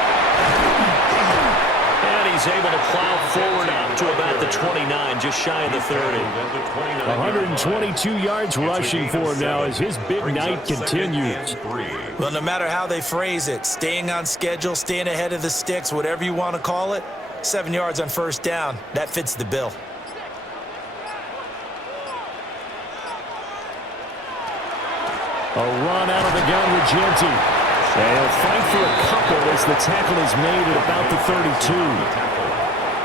And he's able to plow forward up to about the 29, just shy of the 30. 122 yards rushing for him now as his big night continues. Well, no matter how they phrase it, staying on schedule, staying ahead of the sticks, whatever you want to call it, 7 yards on first down. That fits the bill. A run out of the gun with Genty. And he'll fight for a couple as the tackle is made at about the 32.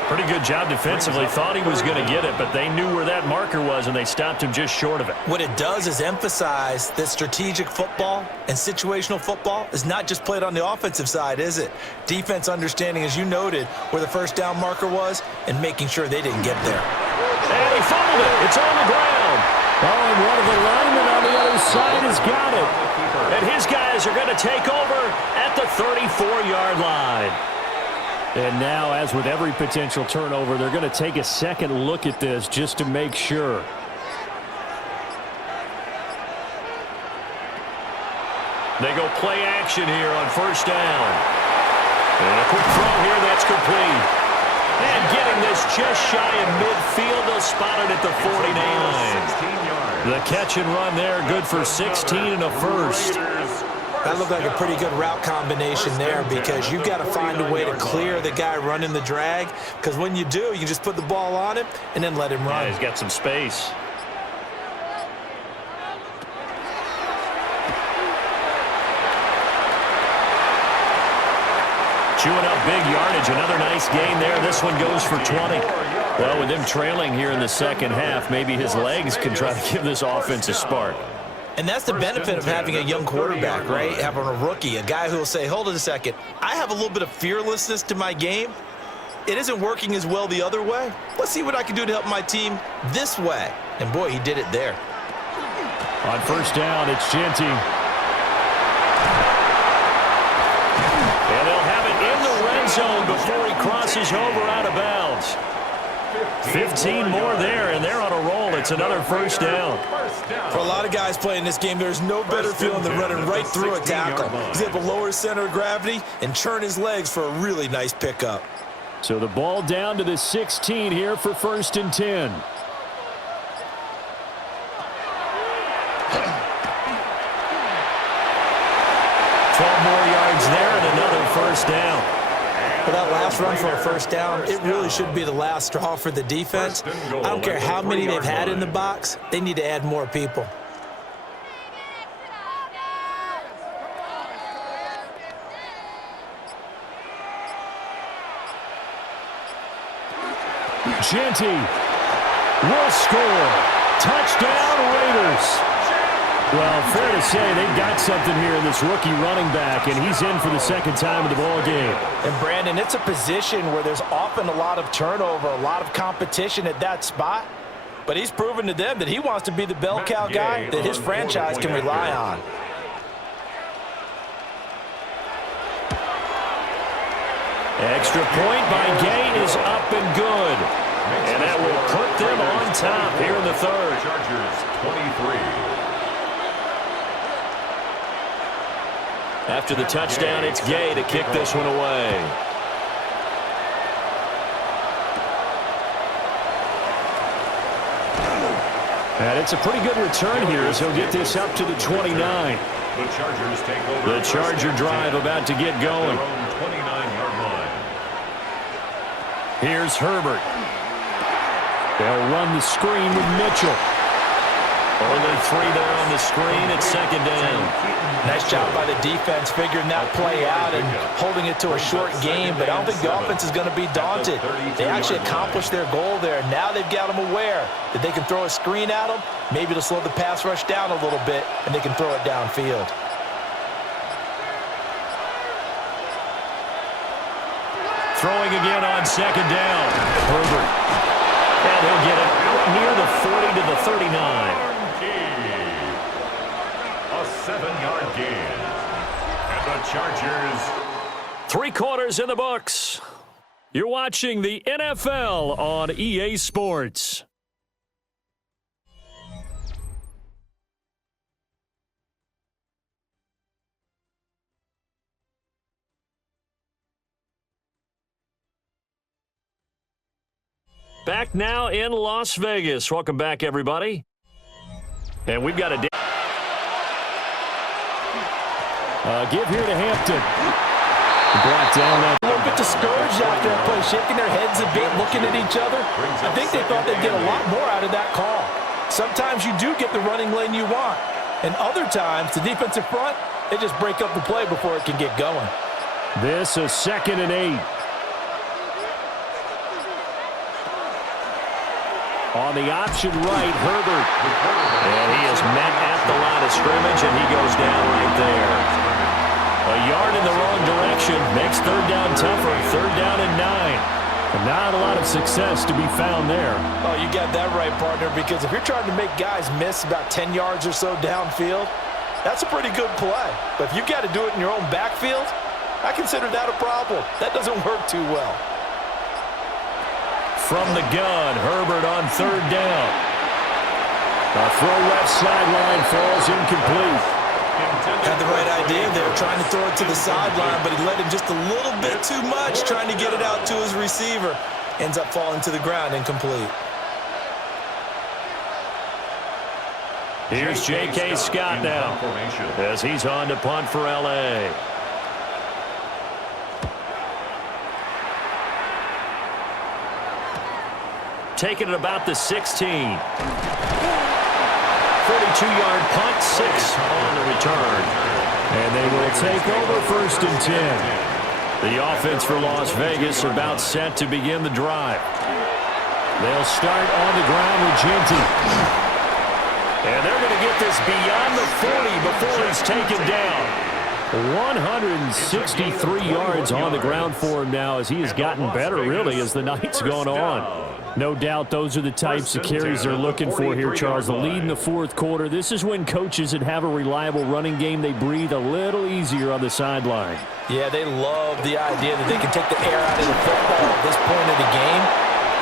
Pretty good job defensively. Thought he was going to get it, but they knew where that marker was, and they stopped him just short of it. What it does is emphasize that strategic football and situational football is not just played on the offensive side, is it? Defense understanding, as you noted, where the first down marker was and making sure they didn't get there. And he fumbled it. It's on the ground. Oh, and one of the linemen on the other side has got it. And his guys are going to take over at the 34-yard line. And now, as with every potential turnover, they're going to take a second look at this just to make sure. They go play action here on first down. And a quick throw here that's complete. And getting this just shy of midfield, they'll spot it at the 49. The catch and run there, good for 16 and a first. That looked like a pretty good route combination there because you've got to find a way to clear the guy running the drag, because when you do, you just put the ball on him and then let him run. Yeah, he's got some space. Chewing up big yardage. Another nice gain there. This one goes for 20. Well, with them trailing here in the second half, maybe his legs can try to give this offense a spark. And that's the benefit of having a young quarterback, right? Having a rookie, a guy who will say, hold it a second, I have a little bit of fearlessness to my game. It isn't working as well the other way. Let's see what I can do to help my team this way. And, boy, he did it there. On first down, it's Genty. And they'll have it in the red zone before he crosses over out of bounds. 15 more there, and they're on a roll. It's another first down. For a lot of guys playing this game, there's no better feeling than running right through a tackle. He's able to lower his center of gravity and churn his legs for a really nice pickup. So the ball down to the 16 here for 1st and 10. More yards there and another 1st down. For that last run for a 1st down, it really should be the last straw for the defense. I don't care how many they've had in the box. They need to add more people. Genty will score. Touchdown, Raiders. Well, fair to say they've got something here in this rookie running back, and he's in for the 2nd time in the ball game. And, Brandon, it's a position where there's often a lot of turnover, a lot of competition at that spot. But he's proven to them that he wants to be the bell cow guy that his franchise can rely on. Extra point by Quay is up and good. And that will put them on top here in the 3rd. Chargers 23. After the touchdown, it's Quay to kick this one away. And it's a pretty good return here as he'll get this up to the 29. The Chargers take over. The Charger drive about to get going. 29-yard line. Here's Herbert. They'll run the screen with Mitchell. Only 3 there on the screen. It's 2nd down. Nice job by the defense figuring that play out and holding it to a short game, but I don't think the offense is going to be daunted. They actually accomplished their goal there. Now they've got them aware that they can throw a screen at them, maybe to slow the pass rush down a little bit, and they can throw it downfield. Throwing again on 2nd down. Herbert. And he'll get it out near the 40 to the 39. A 7-yard gain. And the Chargers. 3 quarters in the books. You're watching the NFL on EA Sports. Back now in Las Vegas. Welcome back, everybody. And we've got a give here to Hampton. Brought down that. A little bit discouraged after that play, shaking their heads a bit, looking at each other. I think they thought they'd get a lot more out of that call. Sometimes you do get the running lane you want, and other times the defensive front, they just break up the play before it can get going. This is 2nd and 8. On the option right, Herbert. And he is met at the line of scrimmage, and he goes down right there. A yard in the wrong direction makes 3rd down tougher. 3rd down and 9. Not a lot of success to be found there. Oh, you got that right, partner, because if you're trying to make guys miss about 10 yards or so downfield, that's a pretty good play. But if you've got to do it in your own backfield, I consider that a problem. That doesn't work too well. From the gun, Herbert on 3rd down. A throw left sideline falls incomplete. Had the right idea there, trying to throw it to the sideline, but he let him just a little bit too much, trying to get it out to his receiver. Ends up falling to the ground, incomplete. Here's J.K. Scott now as he's on to punt for L.A. Taking it about the 16. 42-yard punt, 6 on the return. And they will take over 1st and 10. The offense for Las Vegas about set to begin the drive. They'll start on the ground with Genty. And they're going to get this beyond the 40 before it's taken down. 163 yards on the ground for him now as he has gotten better, really, as the night's gone on. No doubt those are the types of carries they're looking for here, Charles. The lead in the 4th quarter. This is when coaches that have a reliable running game, they breathe a little easier on the sideline. Yeah, they love the idea that they can take the air out of the football at this point of the game.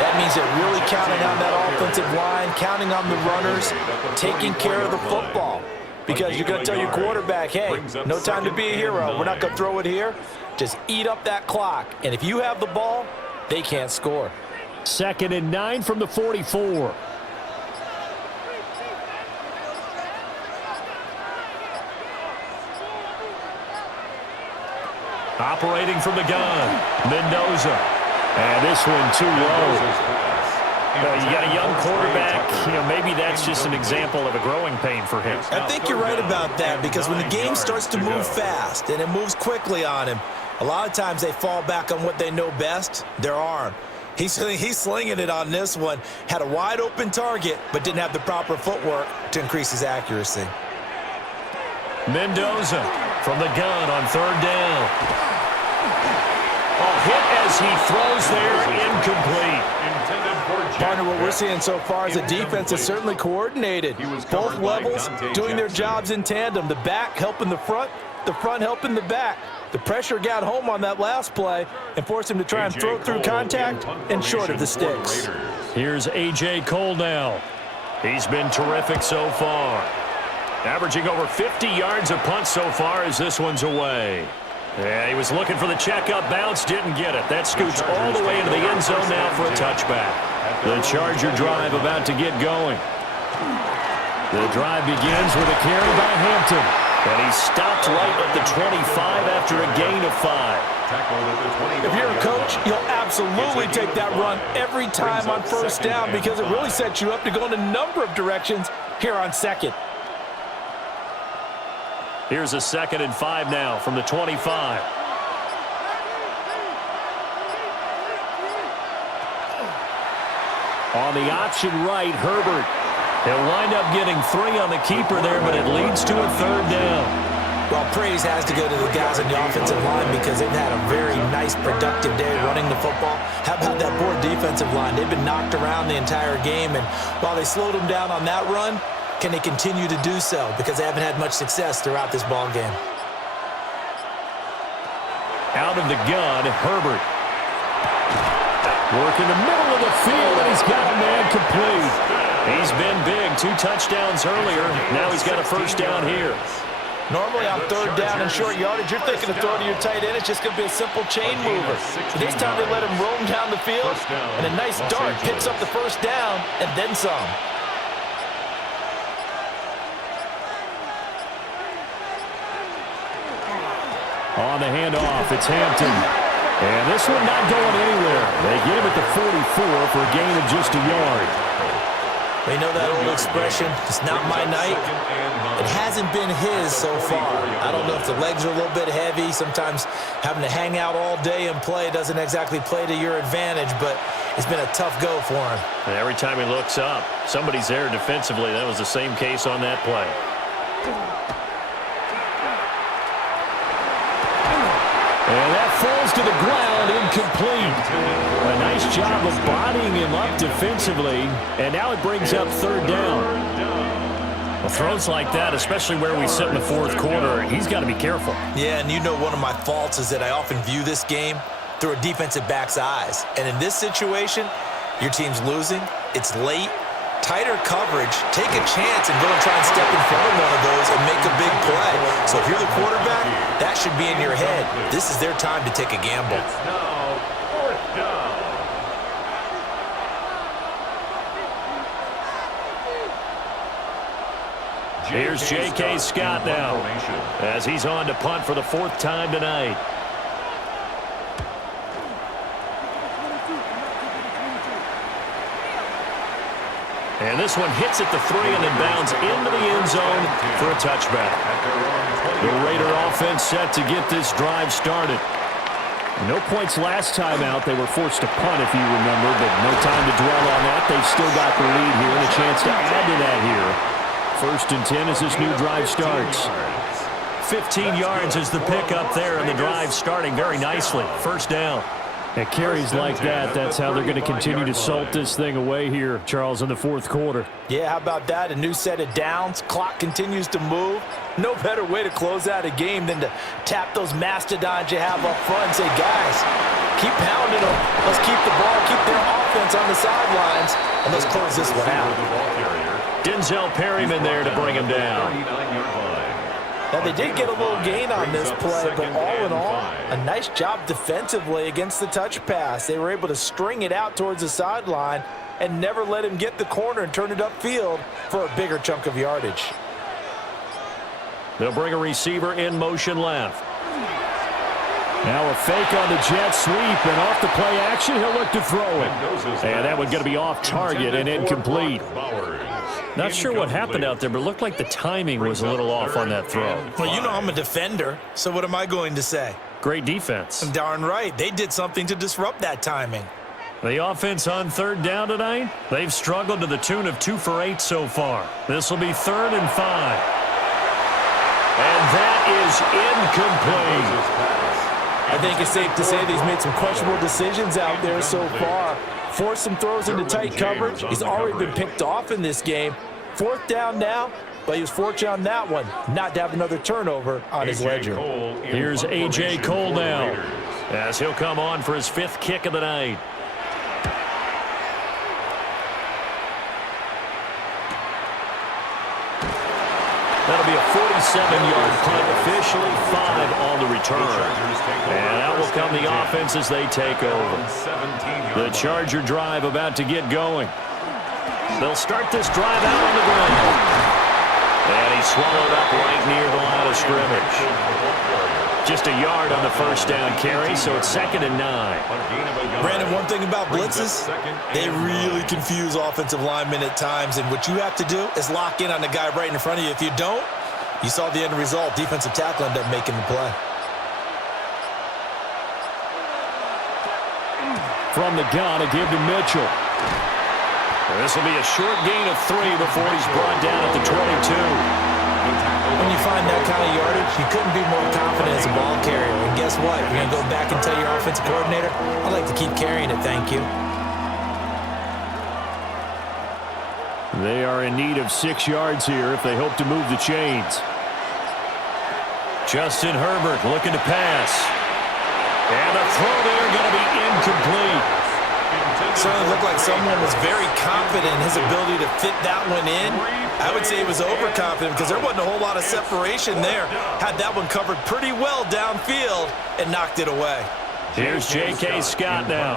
That means they're really counting on that offensive line, counting on the runners, taking care of the football. Because you're going to tell your quarterback, hey, no time to be a hero. We're not going to throw it here. Just eat up that clock. And if you have the ball, they can't score. 2nd and 9 from the 44. Operating from the gun, Mendoza. And this one too low. You got a young quarterback, maybe that's just an example of a growing pain for him. I think you're right about that, because when the game starts to move fast and it moves quickly on him, a lot of times they fall back on what they know best, their arm. He's slinging it on this one. Had a wide open target, but didn't have the proper footwork to increase his accuracy. Mendoza from the gun on 3rd down. Oh, hit as he throws there, incomplete. Partner, what we're seeing so far is the defense is certainly coordinated. Both levels doing their jobs in tandem. The back helping the front helping the back. The pressure got home on that last play and forced him to try and throw through contact and short of the sticks. Here's A.J. Cole now. He's been terrific so far. Averaging over 50 yards a punt so far as this one's away. Yeah, he was looking for the checkup bounce, didn't get it. That scoots all the way into the end zone now for a touchback. The Charger drive about to get going. The drive begins with a carry by Hampton. And he's stopped right at the 25 after a gain of 5. If you're a coach, you'll absolutely take that run every time on 1st down, because it really sets you up to go in a number of directions here on 2nd. Here's a 2nd and 5 now from the 25. On the option right, Herbert. He'll wind up getting 3 on the keeper there, but it leads to a 3rd down. Well, praise has to go to the guys on the offensive line, because they've had a very nice, productive day running the football. How about that poor defensive line? They've been knocked around the entire game, and while they slowed them down on that run, can they continue to do so? Because they haven't had much success throughout this ball game. Out of the gun, Herbert. Work in the middle of the field, and he's got a man complete. He's been big. 2 touchdowns earlier. Now he's got a 1st down here. Normally on 3rd down and short yardage, you're thinking of throwing to your tight end. It's just going to be a simple chain mover. But this time they let him roam down the field, and a nice dart picks up the 1st down and then some. On the handoff, it's Hampton. And this one not going anywhere. They get him at the 44 for a gain of just a yard. You know that old expression, it's not my night? It hasn't been his so far. I don't know if the legs are a little bit heavy. Sometimes having to hang out all day and play doesn't exactly play to your advantage, but it's been a tough go for him. And every time he looks up, somebody's there defensively. That was the same case on that play. And that falls to the ground, incomplete. A nice job of bodying him up defensively, and now it brings up 3rd down. Well, throws like that, especially where we sit in the 4th quarter, he's got to be careful. Yeah, and you know one of my faults is that I often view this game through a defensive back's eyes. And in this situation, your team's losing, it's late, tighter coverage, take a chance and go and try and step in front of one of those and make a big play. So if you're the quarterback, that should be in your head. This is their time to take a gamble. It's now 4th down. Here's J.K. Scott now, as he's on to punt for the 4th time tonight. And this one hits at the 3 and then bounds into the end zone for a touchback. The Raider offense set to get this drive started. No points last time out. They were forced to punt, if you remember, but no time to dwell on that. They've still got the lead here and a chance to add to that here. 1st and 10 as this new drive starts. 15 yards is the pickup there, and the drive starting very nicely. 1st down. At carries like that, that's how they're going to continue to salt this thing away here, Charles, in the 4th quarter. Yeah, how about that? A new set of downs. Clock continues to move. No better way to close out a game than to tap those mastodons you have up front and say, guys, keep pounding them. Let's keep the ball, keep their offense on the sidelines, and let's close this one out. Denzel Perryman there to bring him down. Now, they did get a little gain on this play, but all in all, a nice job defensively against the touch pass. They were able to string it out towards the sideline and never let him get the corner and turn it upfield for a bigger chunk of yardage. They'll bring a receiver in motion left. Now a fake on the jet sweep, and off the play action, he'll look to throw it. And that one's going to be off target and incomplete. Not sure what happened out there, but it looked like the timing was a little off on that throw. Well, you know I'm a defender, so what am I going to say? Great defense. Darn right. They did something to disrupt that timing. The offense on third down tonight, they've struggled to the tune of 2 for 8 so far. This will be 3rd and 5. And that is incomplete. I think it's safe to say that he's made some questionable decisions out there so far. Forced some throws into tight coverage. He's already been picked off in this game. 4th down now, but he was fortunate on that one not to have another turnover on his ledger. Here's A.J. Cole now, as he'll come on for his 5th kick of the night. That'll be a 47-yard punt, officially 5 on the return. And out will come the offense as they take over. The Charger drive about to get going. They'll start this drive out on the ground. And he's swallowed up right near the line of scrimmage. Just a yard on the first down carry, so it's 2nd and 9. Brandon, one thing about blitzes, they really confuse offensive linemen at times, and what you have to do is lock in on the guy right in front of you. If you don't, you saw the end result. Defensive tackle ended up making the play. From the gun, a give to Mitchell. This will be a short gain of 3 before he's brought down at the 22. When you find that kind of yardage, you couldn't be more confident as a ball carrier. And guess what? You're going to go back and tell your offensive coordinator, I'd like to keep carrying it, thank you. They are in need of 6 yards here if they hope to move the chains. Justin Herbert looking to pass. And the throw there going to be incomplete. Certainly looked like someone was very confident in his ability to fit that one in. I would say he was overconfident because there wasn't a whole lot of separation there. Had that one covered pretty well downfield and knocked it away. Here's J.K. Scott now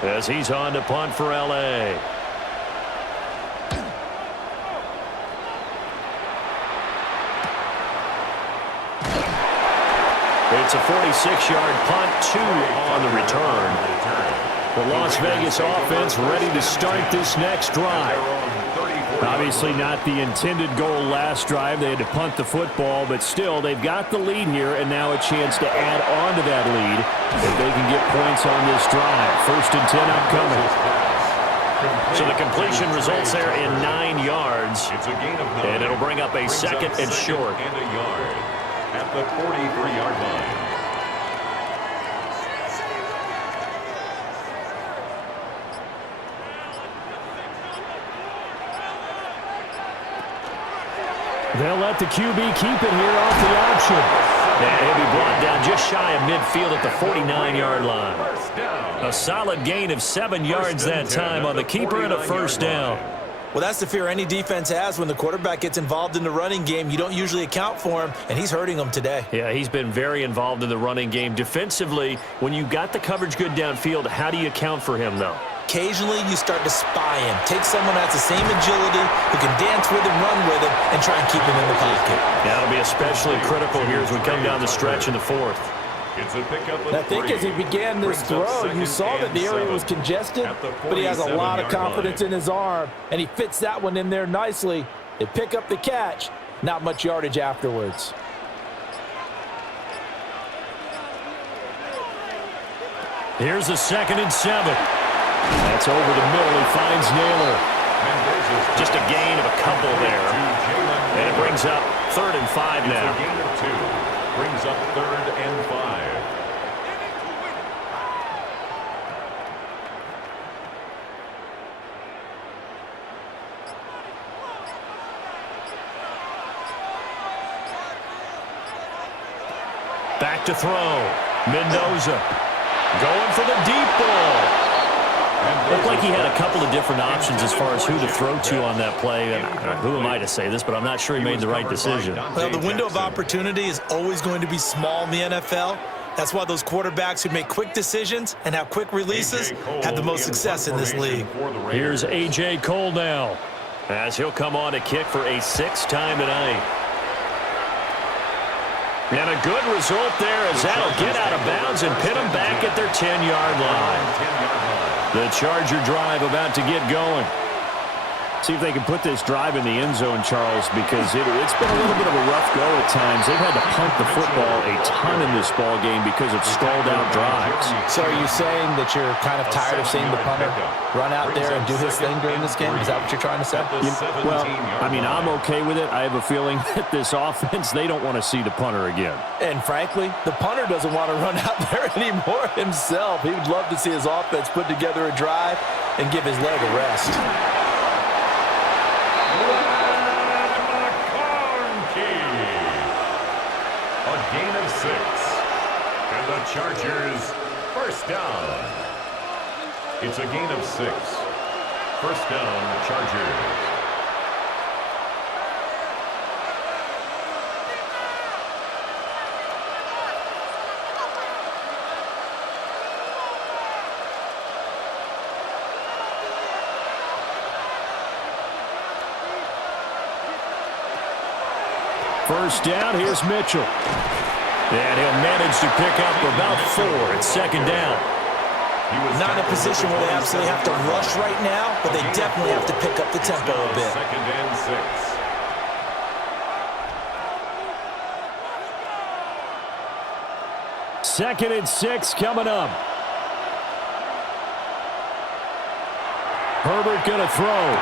as he's on to punt for L.A. It's a 46-yard punt, 2 on the return. The Las Vegas offense ready to start this next drive. Obviously not the intended goal last drive. They had to punt the football, but still they've got the lead here and now a chance to add on to that lead if they can get points on this drive. 1st and 10 upcoming. So the completion results there in 9 yards, and it'll bring up a 2nd and short. And a yard at the 43-yard line. They'll let the QB keep it here off the option. And he'll be brought down just shy of midfield at the 49-yard line. A solid gain of 7 yards that time on the keeper and a 1st down. Well, that's the fear any defense has when the quarterback gets involved in the running game. You don't usually account for him, and he's hurting them today. Yeah, he's been very involved in the running game. Defensively, when you got the coverage good downfield, how do you account for him, though? Occasionally, you start to spy him. Take someone that has the same agility, who can dance with him, run with him, and try and keep him in the pocket. That'll be especially critical here as we come down the stretch in the 4th. I think as he began this throw, you saw that the area was congested, but he has a lot of confidence in his arm, and he fits that one in there nicely. They pick up the catch, not much yardage afterwards. Here's a 2nd and 7. That's over the middle. He finds Naylor. Just a gain of a couple there. And it brings up 3rd and 5 now. It's a gain of 2. Brings up 3rd and 5. Back to throw. Mendoza going for the deep ball. Looked like he had a couple of different options as far as who to throw to on that play. And who am I to say this, but I'm not sure he made the right decision. Well, the window of opportunity is always going to be small in the NFL. That's why those quarterbacks who make quick decisions and have quick releases have the most success in this league. Here's A.J. Cole now, as he'll come on to kick for a sixth time tonight. And a good result there as that'll get out of bounds and pin them back at their 10-yard line. The Charger drive about to get going. See if they can put this drive in the end zone, Charles, because it's been a little bit of a rough go at times. They've had to punt the football a ton in this ball game because of stalled-out drives. So are you saying that you're kind of tired of seeing the punter run out there and do his thing during this game? Is that what you're trying to say? Well, I mean, I'm okay with it. I have a feeling that this offense, they don't want to see the punter again. And frankly, the punter doesn't want to run out there anymore himself. He would love to see his offense put together a drive and give his leg a rest. Gain of 6. And the Chargers, first down. It's a gain of 6. First down, Chargers. First down, here's Mitchell. And he'll manage to pick up about 4 at second down. Not in a position where they absolutely have to rush right now, but they definitely have to pick up the tempo a bit. Second and 6. Second and 6 coming up. Herbert going to throw.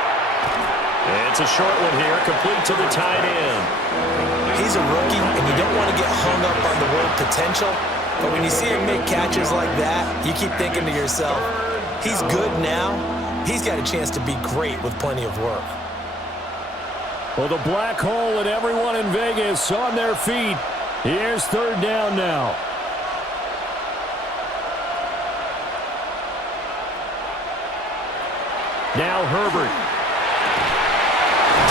It's a short one here, complete to the tight end. He's a rookie, and you don't want to get hung up on the word potential. But when you see him make catches like that, you keep thinking to yourself, he's good now. He's got a chance to be great with plenty of work. Well, the black hole and everyone in Vegas on their feet. Here's third down now. Now Herbert.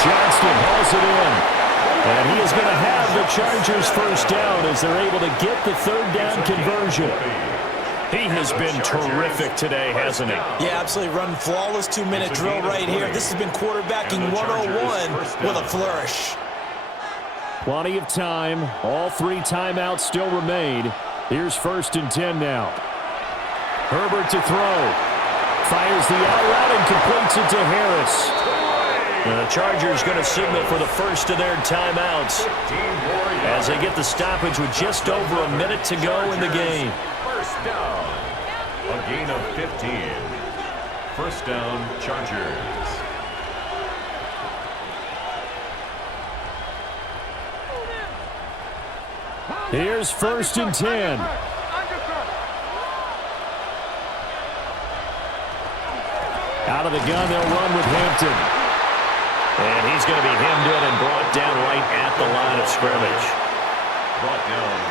Johnston hauls it in. And he is going to have the Chargers first down as they're able to get the third down conversion. He has been terrific today, hasn't he? Yeah, absolutely. Running flawless 2-minute drill right here. This has been quarterbacking 101 with a flourish. Plenty of time. All 3 timeouts still remain. Here's first and 10 now. Herbert to throw. Fires the out route and completes it to Harris. And the Chargers going to signal for the first of their timeouts as they get the stoppage with just over a minute to go in the game. First down. A gain of 15. First down, Chargers. Here's first and 10. Out of the gun, they'll run with Hampton. And he's going to be hemmed in and brought down right at the line of scrimmage.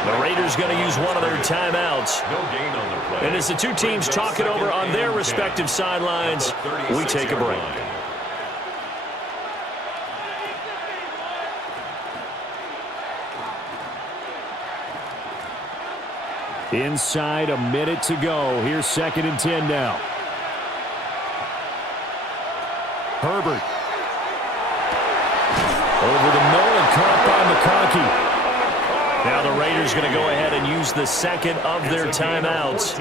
The Raiders going to use one of their timeouts. And as the two teams talk it over on their respective sidelines, we take a break. Inside a minute to go. Here's second and 10 now. Herbert. Over the middle and caught by McConkey. Now the Raiders going to go ahead and use the second of their timeouts.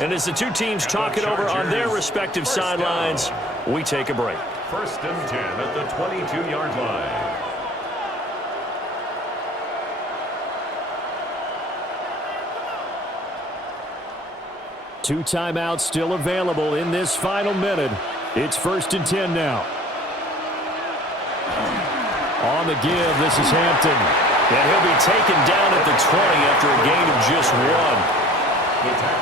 And as the two teams talk it over on their respective sidelines, we take a break. First and 10 at the 22-yard line. Two timeouts still available in this final minute. It's first and 10 now. On the give, this is Hampton. And he'll be taken down at the 20 after a gain of just 1.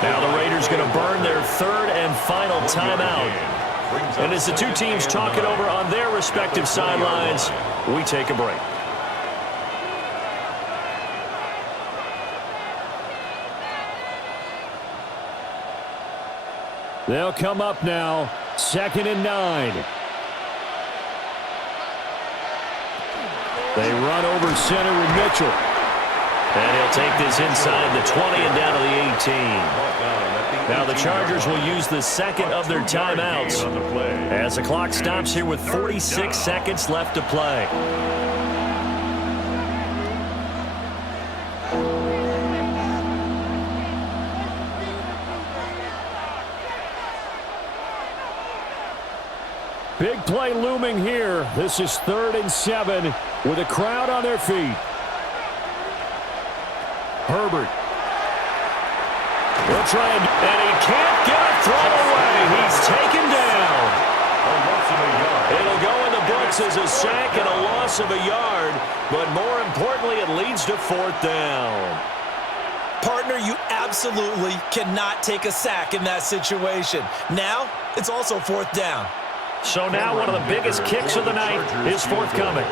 Now the Raiders going to burn their third and final timeout. And as the two teams talk it over on their respective sidelines, we take a break. They'll come up now, 2nd and 9. They run over center with Mitchell. And he'll take this inside the 20 and down to the 18. Now the Chargers will use the second of their timeouts as the clock stops here with 46 seconds left to play. Big play looming here. This is 3rd and 7 with a crowd on their feet. Herbert. Will try and he can't get a throw away. He's taken down. It'll go in the books as a sack and a loss of a yard, but more importantly, it leads to 4th down. Partner, you absolutely cannot take a sack in that situation. Now, it's also 4th down. So now one of the biggest kicks of the night is forthcoming.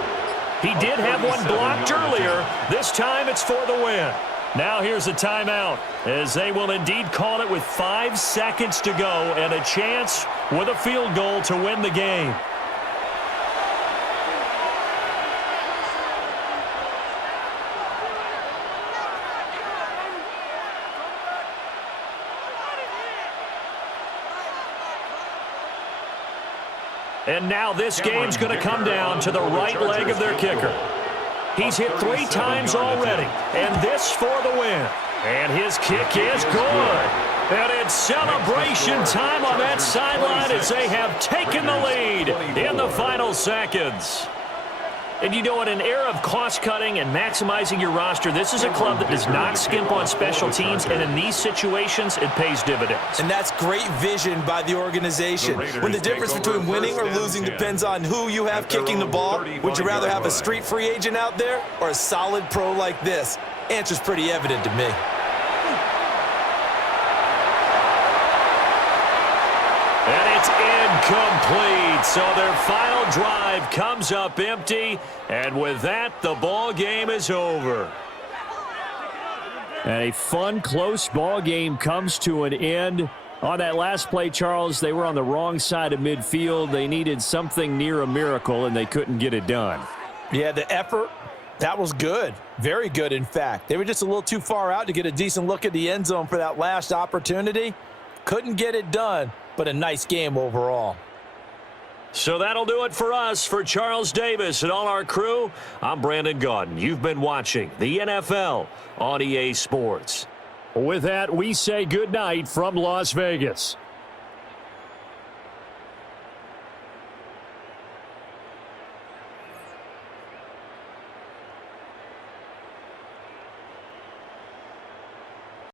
He did have one blocked earlier. This time it's for the win. Now here's a timeout as they will indeed call it with 5 seconds to go and a chance with a field goal to win the game. And now this game's going to come down to the right leg of their kicker. He's hit 3 times already, and this for the win. And his kick is good. And it's celebration time on that sideline as they have taken the lead in the final seconds. And you know, in an era of cost-cutting and maximizing your roster, this is a club that does not skimp on special teams, and in these situations, it pays dividends. And that's great vision by the organization. When the difference between winning or losing depends on who you have kicking the ball, would you rather have a street free agent out there or a solid pro like this? Answer's pretty evident to me. And it's incomplete, so their final drive comes up empty, and with that, the ball game is over. And a fun, close ball game comes to an end. On that last play, Charles, they were on the wrong side of midfield. They needed something near a miracle, and they couldn't get it done. Yeah, the effort, that was good. Very good, in fact. They were just a little too far out to get a decent look at the end zone for that last opportunity. Couldn't get it done, but a nice game overall. So that'll do it for us. For Charles Davis and all our crew, I'm Brandon Gaudin. You've been watching the NFL on EA Sports. With that, we say good night from Las Vegas.